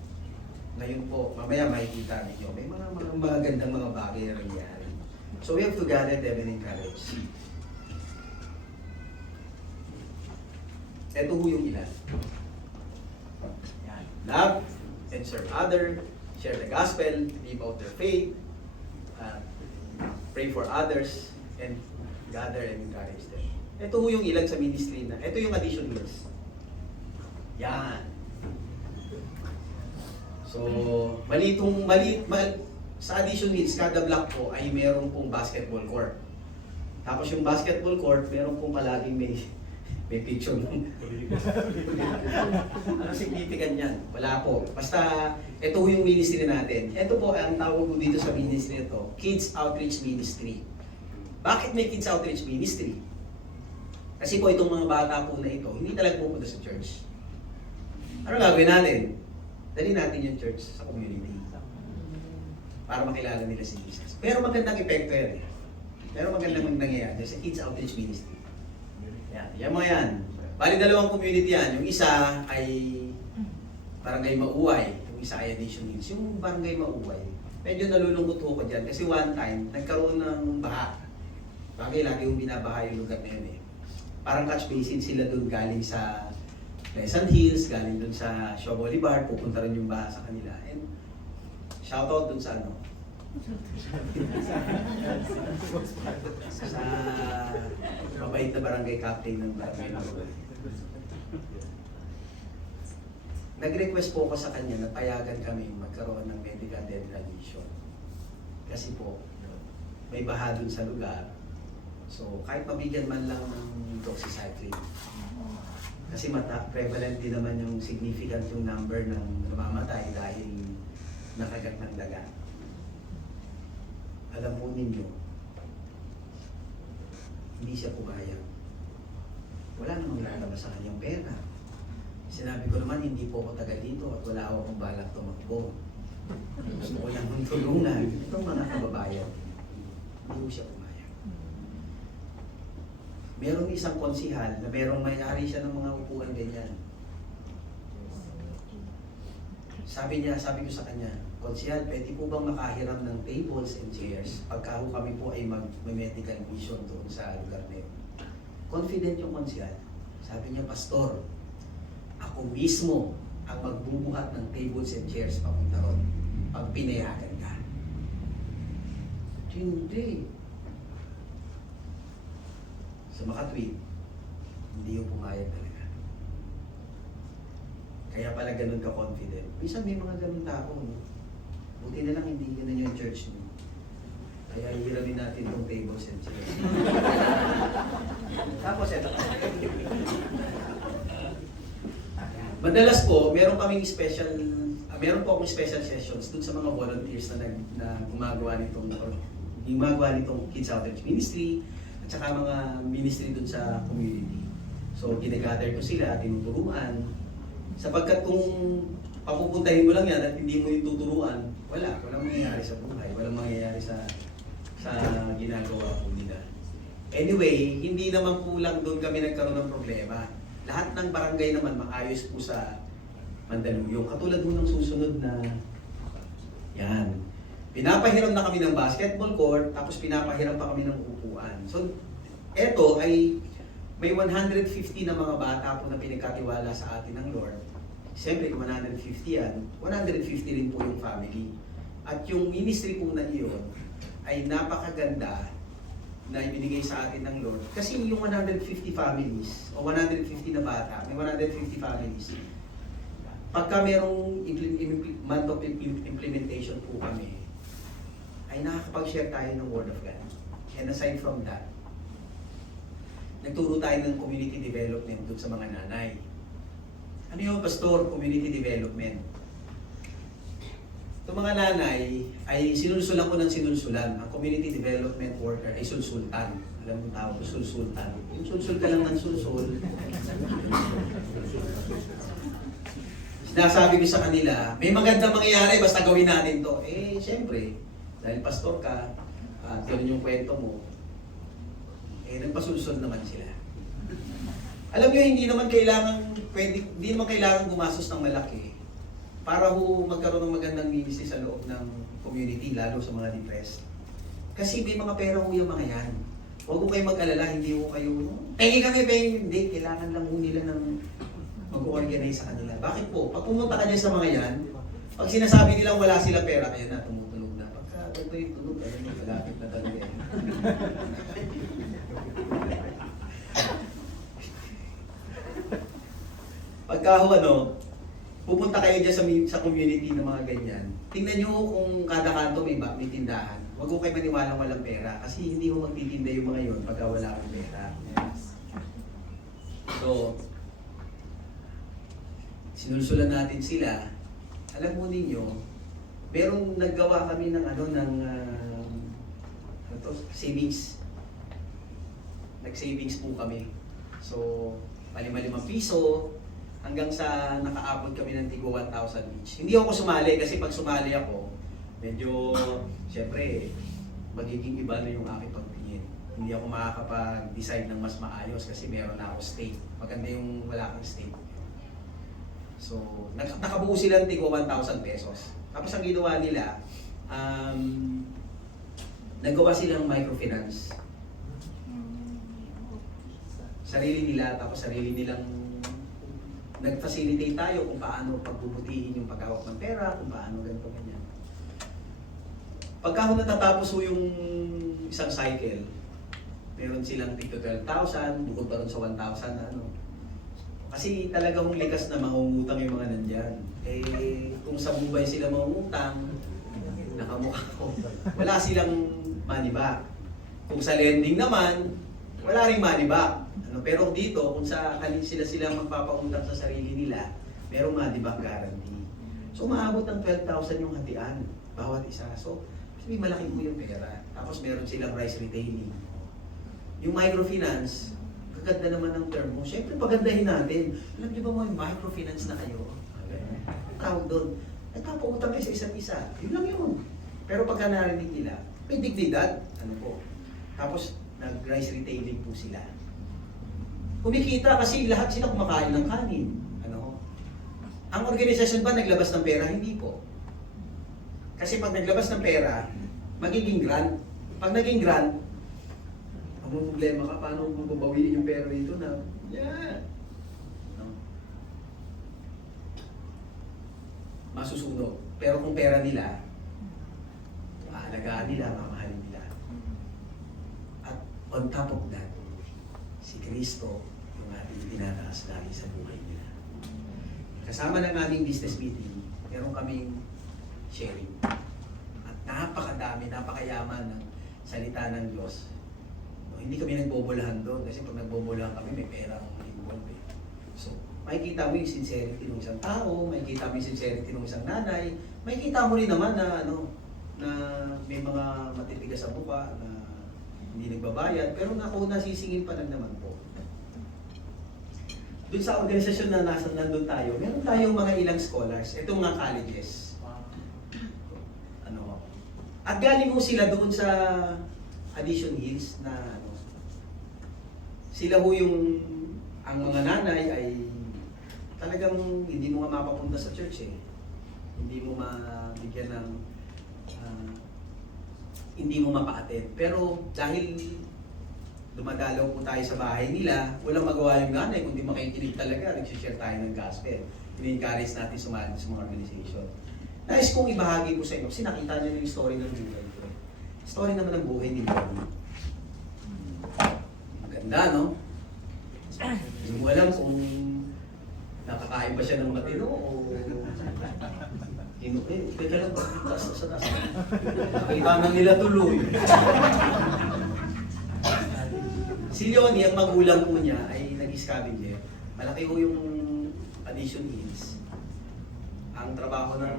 ngayon po, mamaya makikita ninyo, may mga magagandang mga bagay na nangyari. So we have to gather them and encourage. Ito ho yung ilan. Yan. Love and serve other, share the gospel, live out their faith, pray for others, and gather and encourage them. Ito ho yung ilan sa ministry na, ito yung addition list. Yan. So, sa addition needs, kada block po ay meron pong basketball court. Tapos yung basketball court, meron pong palaging may picture ng ano significant yan? Wala po. Basta, ito yung ministry natin. Ito po, ang tawag ko dito sa ministry ito, Kids Outreach Ministry. Bakit may Kids Outreach Ministry? Kasi po itong mga bata po na ito, hindi talaga pupunta sa church. Ano gagawin natin? Dali natin yung church sa community para makilala nila si Jesus. Pero magandang epekto yan. Pero magandang nangyayari sa Kids Outreach Ministry. Yan mga yan. Bali dalawang community yan. Yung isa ay Barangay Mauway. Yung isa ay Addition Hills. Yung Barangay Mauway, medyo nalulungkot ko dyan kasi one time, nagkaroon ng baha. Bagay, lagi yung binabaha yung lugar na yun eh. Parang catch basin sila doon galing sa Pleasant Hills, galing doon sa Shaw Boulevard, pupunta rin yung baha sa kanila. And shoutout doon sa ano? sa mabait na barangay captain ng barangay Mauway. Nag-request po ako sa kanya na payagan kami magkaroon ng medical declaration. Kasi po, may baha dun sa lugar. So, kahit mabigyan man lang ng doxycycline. Kasi prevalent din naman yung significant yung number ng namamatay dahil nakagat ng daga. Alam po ninyo, hindi siya pumayag. Wala namang lalabas sa kanyang pera. Sinabi ko naman, hindi po ako taga dito at wala akong balak tumakbo. Gusto ko lang tulungan. Itong mga kababayan, hindi ko siya pumayag. Merong isang konsihal na merong may-ari siya ng mga upuan ganyan. Sabi ko sa kanya, konsihal, pwede po bang makahiram ng tables and chairs pagka kami po ay mag-medical mission doon sa lugar na yun? Confident yung konsihal. Sabi niya, Pastor, ako mismo ang magbubuhat ng tables and chairs papunta ron pag pinayagan ka. Hindi. Sa makatweet, hindi yung pumayag talaga. Kaya pala ganun ka-confident. Minsan may mga ganun tao, no? Buti na lang hindi ganun yung church mo. Kaya hihiramin natin itong tables and chairs. Tapos eto pa. Madalas po, meron po akong special sessions dun sa mga volunteers na gumagawa nitong Kids Outreach Ministry at saka mga ministry dun sa community. So, ginagather ko sila, tinuturuan. Sapagkat kung papupuntahin mo lang yan at hindi mo yung tuturuan, walang mangyayari sa buhay, walang mangyayari sa ginagawa po nila. Anyway, hindi naman po lang doon kami nagkaroon ng problema. Lahat ng barangay naman maayos po sa Mandaluyong. Katulad mo ng susunod na yan. Pinapahiram na kami ng basketball court, tapos pinapahiram pa kami ng upuan. So, eto ay may 150 na mga bata po na pinagkatiwala sa atin ng Lord. Siyempre, kung 150 yan, 150 rin po yung family. At yung ministry po na iyon ay napakaganda na ibinigay sa atin ng Lord. Kasi yung 150 families, o 150 na bata, may 150 families, pagka merong month of implementation po kami, ay nakakapag-share tayo ng Word of God. And aside from that, nagturo tayo ng community development dun sa mga nanay. Ano yung Pastor? Community development. Itong mga nanay ay sinulsulan ko ng sinulsulan. Ang community development worker ay sulsultan. Alam mo tawag ko, sulsultan. Yung sulsul ka lang ng sulsul. sinasabi ko sa kanila, may magandang mangyayari basta gawin natin to. Eh, syempre, dahil pastor ka, at yun yung kwento mo, eh, nagpasulsol naman sila. Alam nyo, hindi naman kailangan gumastos ng malaki para magkaroon ng magandang ministry sa loob ng community, lalo sa mga depressed. Kasi may mga pera ho yung mga yan. Huwag ko kayo mag-alala, hindi ko kayo, hindi, kailangan lang ho nila ng mag-organize sa kanila. Bakit po? Pag pumunta ka dyan sa mga yan, pag sinasabi nilang wala silang pera, kaya na, tumutunog na. Pagka ganito yung tunog, ayun yung malapit na talaga eh. Pagka pupunta kayo dyan sa community ng mga ganyan, tingnan nyo kung kada kanto may tindahan. Huwag ko kayo maniwalang walang pera kasi hindi mo magtitinda yung mga yun pagka wala kang pera. So, sinulsulan natin sila. Alam mo ninyo, merong naggawa kami ng savings. Nag-savings po kami. So, 5 piso, hanggang sa nakaabot kami ng tigo 1,000 each. Hindi ako sumali kasi pag sumali ako, medyo, syempre, magiging iba na yung aking pagtingin. Hindi ako makakapag-decide ng mas maayos kasi meron na ako stake. Maganda yung wala kang stake. So, nakabuo sila ng tigo 1,000 pesos. Tapos ang ginawa nila, nagawa silang microfinance. Sarili nila, tapos sarili nilang nag-facilitate tayo kung paano pagbubutihin yung paghawak ng pera, kung paano ganito ganyan. Pagka natatapos ho yung isang cycle, meron silang dito 12,000, bukod pa rin sa 1,000 na Kasi talagang likas na mangungutang yung mga nandyan. Eh, kung sa Mumbai sila mangungutang, nakamukha ko. Wala silang money back. Kung sa lending naman, wala ring money back. Pero dito, kung sila magpapautang sa sarili nila, merong money back guarantee. So, maabot ng 12,000 yung hatian, bawat isa. So, may malaki po yung pera. Tapos meron silang rice retailing. Yung microfinance, kaganda naman ng term mo. Siyempre, pagandahin natin. Alam niyo ba may microfinance na kayo? Tawag doon. Nagpapautang kayo sa isa't isa. Yun lang yun. Pero pagka narinig nila, may dignidad. Tapos, nag-rice retailing po sila. Kumikita kasi lahat sila kumakain ng kanin. Ang organisasyon ba naglabas ng pera? Hindi po. Kasi pag naglabas ng pera, magiging grant. Pag naging grant, ang problema ka, paano mababawiin yung pera dito na, masusunog. Pero kung pera nila, aalagaan nila, mamahalin nila. At on top of that, si Kristo yung ating tinataas lagi sa buhay nila. Kasama ng aming business meeting, meron kaming sharing. At napakadami, napakayaman ng salita ng Diyos. Hindi kami nagbobolahan doon kasi pag nagbobolahan kami, may pera akong involved eh. So, makikita mo yung sincerity ng isang tao, makikita mo yung sincerity ng isang nanay, makikita mo rin naman na na may mga matitigas sa buka na hindi nagbabayad, pero nasisingil pa lang naman po. Doon sa organisasyon na nandun tayo, meron tayong mga ilang scholars, itong mga colleges. At galing mo sila doon sa Addition Hills na sila ho ang mga nanay ay talagang hindi mo nga mapapunta sa church eh. Hindi mo mabigyan ng hindi mo mapa-attend. Pero dahil dumadalaw po tayo sa bahay nila, walang magawa yung nanay kundi makikinig talaga, nag-share tayo ng gospel. Ini-encourage natin sumali sa mga organization. Nais kong ibahagi ko sa inyo, kasi nakita niyo yung story ng buhay ko. Story naman ng buhay ni Bonnie. Maganda, no? Hindi mo alam kung nakakain ba siya ng matino o teka lang, taas sa taas. Nakailangan nila tuloy. Si Leonie, ang magulang po niya ay nag-scavenger. Malaki po yung Addition Hills. Ang trabaho ng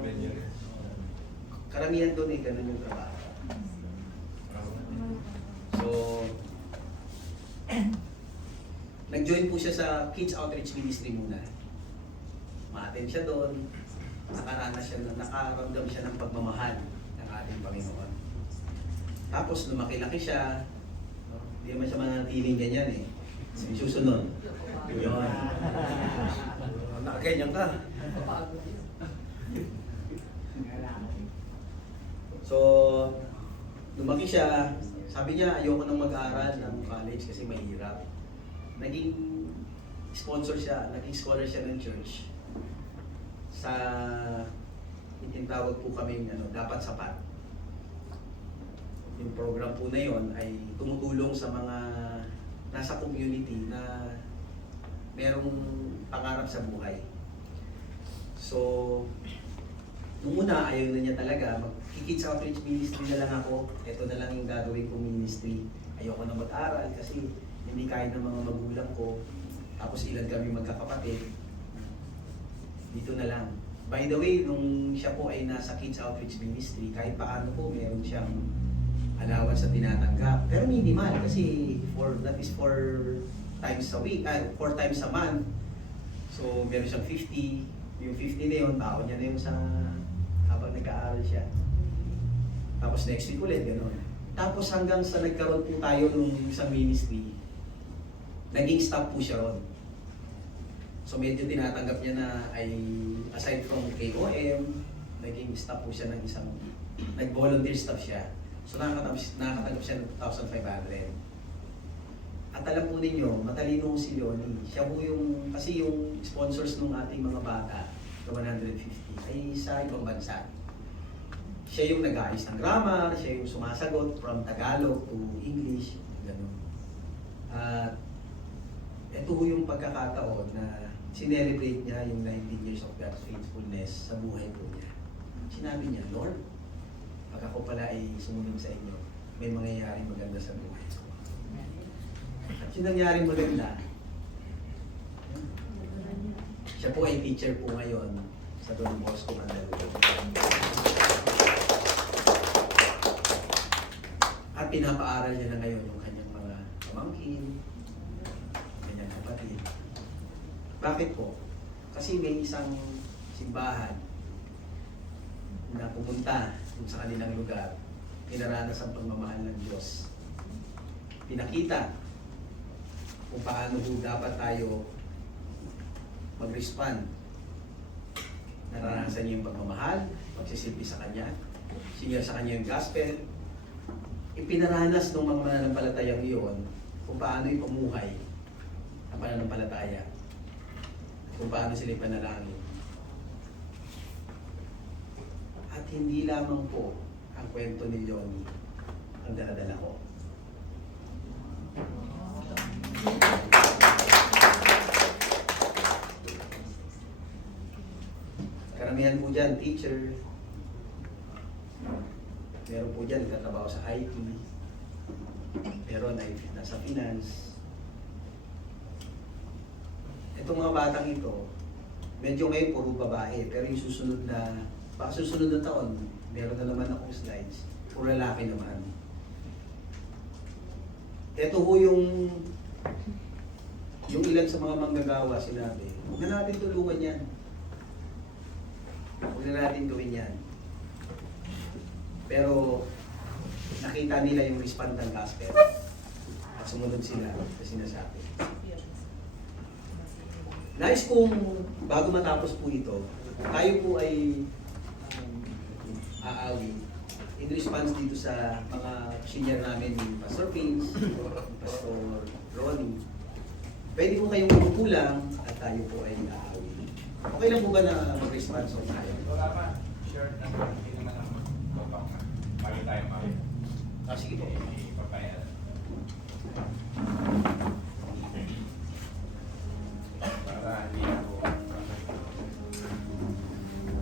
karamihan doon ganun yung trabaho. So, nag-join po siya sa Kids Outreach Ministry muna. Ma-attend siya doon, nakaramdam siya ng pagmamahal ng ating Panginoon. Tapos lumaki-laki siya, no? Hindi naman siya manatiling ganyan eh. Yung susunod. Yun. Nakaganyan ka. So, lumaki siya, sabi niya ayoko nang mag-aral ng college kasi mahirap. Naging sponsor siya, naging scholar siya ng church. Sa itinatawag po kami dapat sapat. Yung program po na yon ay tumutulong sa mga nasa community na merong pangarap sa buhay. So, nung una, ayaw na niya talaga. Mag-kids outreach ministry na lang ako. Ito na lang yung gagawin kong ministry. Ayoko na mag-aral kasi hindi kaya ng mga magulang ko. Tapos ilan kami magkakapatid. Dito na lang. By the way, nung siya po ay nasa kids outreach ministry, kahit paano po meron siyang allowance sa tinatanggap. Pero minimal kasi that is 4 times a week, 4 times a month. So meron siyang 50. Yung 50 na yun, baon niya na yun sa habang nag-aaral siya. Tapos next week ulit, gano'n. Tapos hanggang sa nagkaroon po tayo nung isang ministry, naging staff po siya ron. So medyo tinatanggap niya na ay aside from KOM, naging staff po siya ng isang, nag-volunteer staff siya. So nakakatanggap siya ng 2,500. At alam po ninyo, matalino si Leonie. Siya po yung, kasi yung sponsors ng ating mga bata, na 150, ay sa ibang bansa. Siya yung nag-aayos ng grammar, siya yung sumasagot from Tagalog to English, gano'n. At ito yung pagkakataon na sinelebrate niya yung 19 years of God's faithfulness sa buhay po niya. Sinabi niya, Lord, pag ako pala ay sumunod sa inyo, may mangyayaring maganda sa buhay ko. At yung nangyaring maganda, siya po ay teacher po ngayon sa Don Bosco Mandaluyong. At pinapaaral niya na ngayon yung kanyang mga pamangkin, kanyang kapatid. Bakit po? Kasi may isang simbahan na pumunta sa kanilang lugar, pinaranas ang pagmamahal ng Diyos. Pinakita kung paano dapat tayo mag-respond. Naranasan niya yung pagmamahal, pagsisilbi sa Kanya, singer sa Kanya yung gospel. Ipinaranas ng mga mananampalatayang iyon kung paano yung pamuhay ang pananampalataya, kung paano sila ipanalangin. At hindi lamang po ang kwento ni Leonie ang daladala ko. Karamihan po dyan, teacher. Meron po dyan, nagtatrabaho sa IT. Meron ay nasa finance. Itong mga batang ito, medyo ngayon puro babae, pero yung susunod na taon, meron na naman akong slides, puro lalaki naman. Ito ho yung ilan sa mga manggagawa sinabi, huwag na natin tulungan yan. Huwag na natin gawin yan. Pero nakita nila yung respond ng gospel at sumunod sila sa sinasabi. Nais kong bago matapos po ito, tayo po ay aawi in response dito sa mga senior namin ni Pastor Pins, Pastor Ronnie. Pwede po kayong magkukulang at tayo po ay aawi. Okay lang po ba na mag-response o tayo? Wala pa. Sure na. Hindi naman ako magpapang. Mali tayo, mali. Sige po. Ipapaya.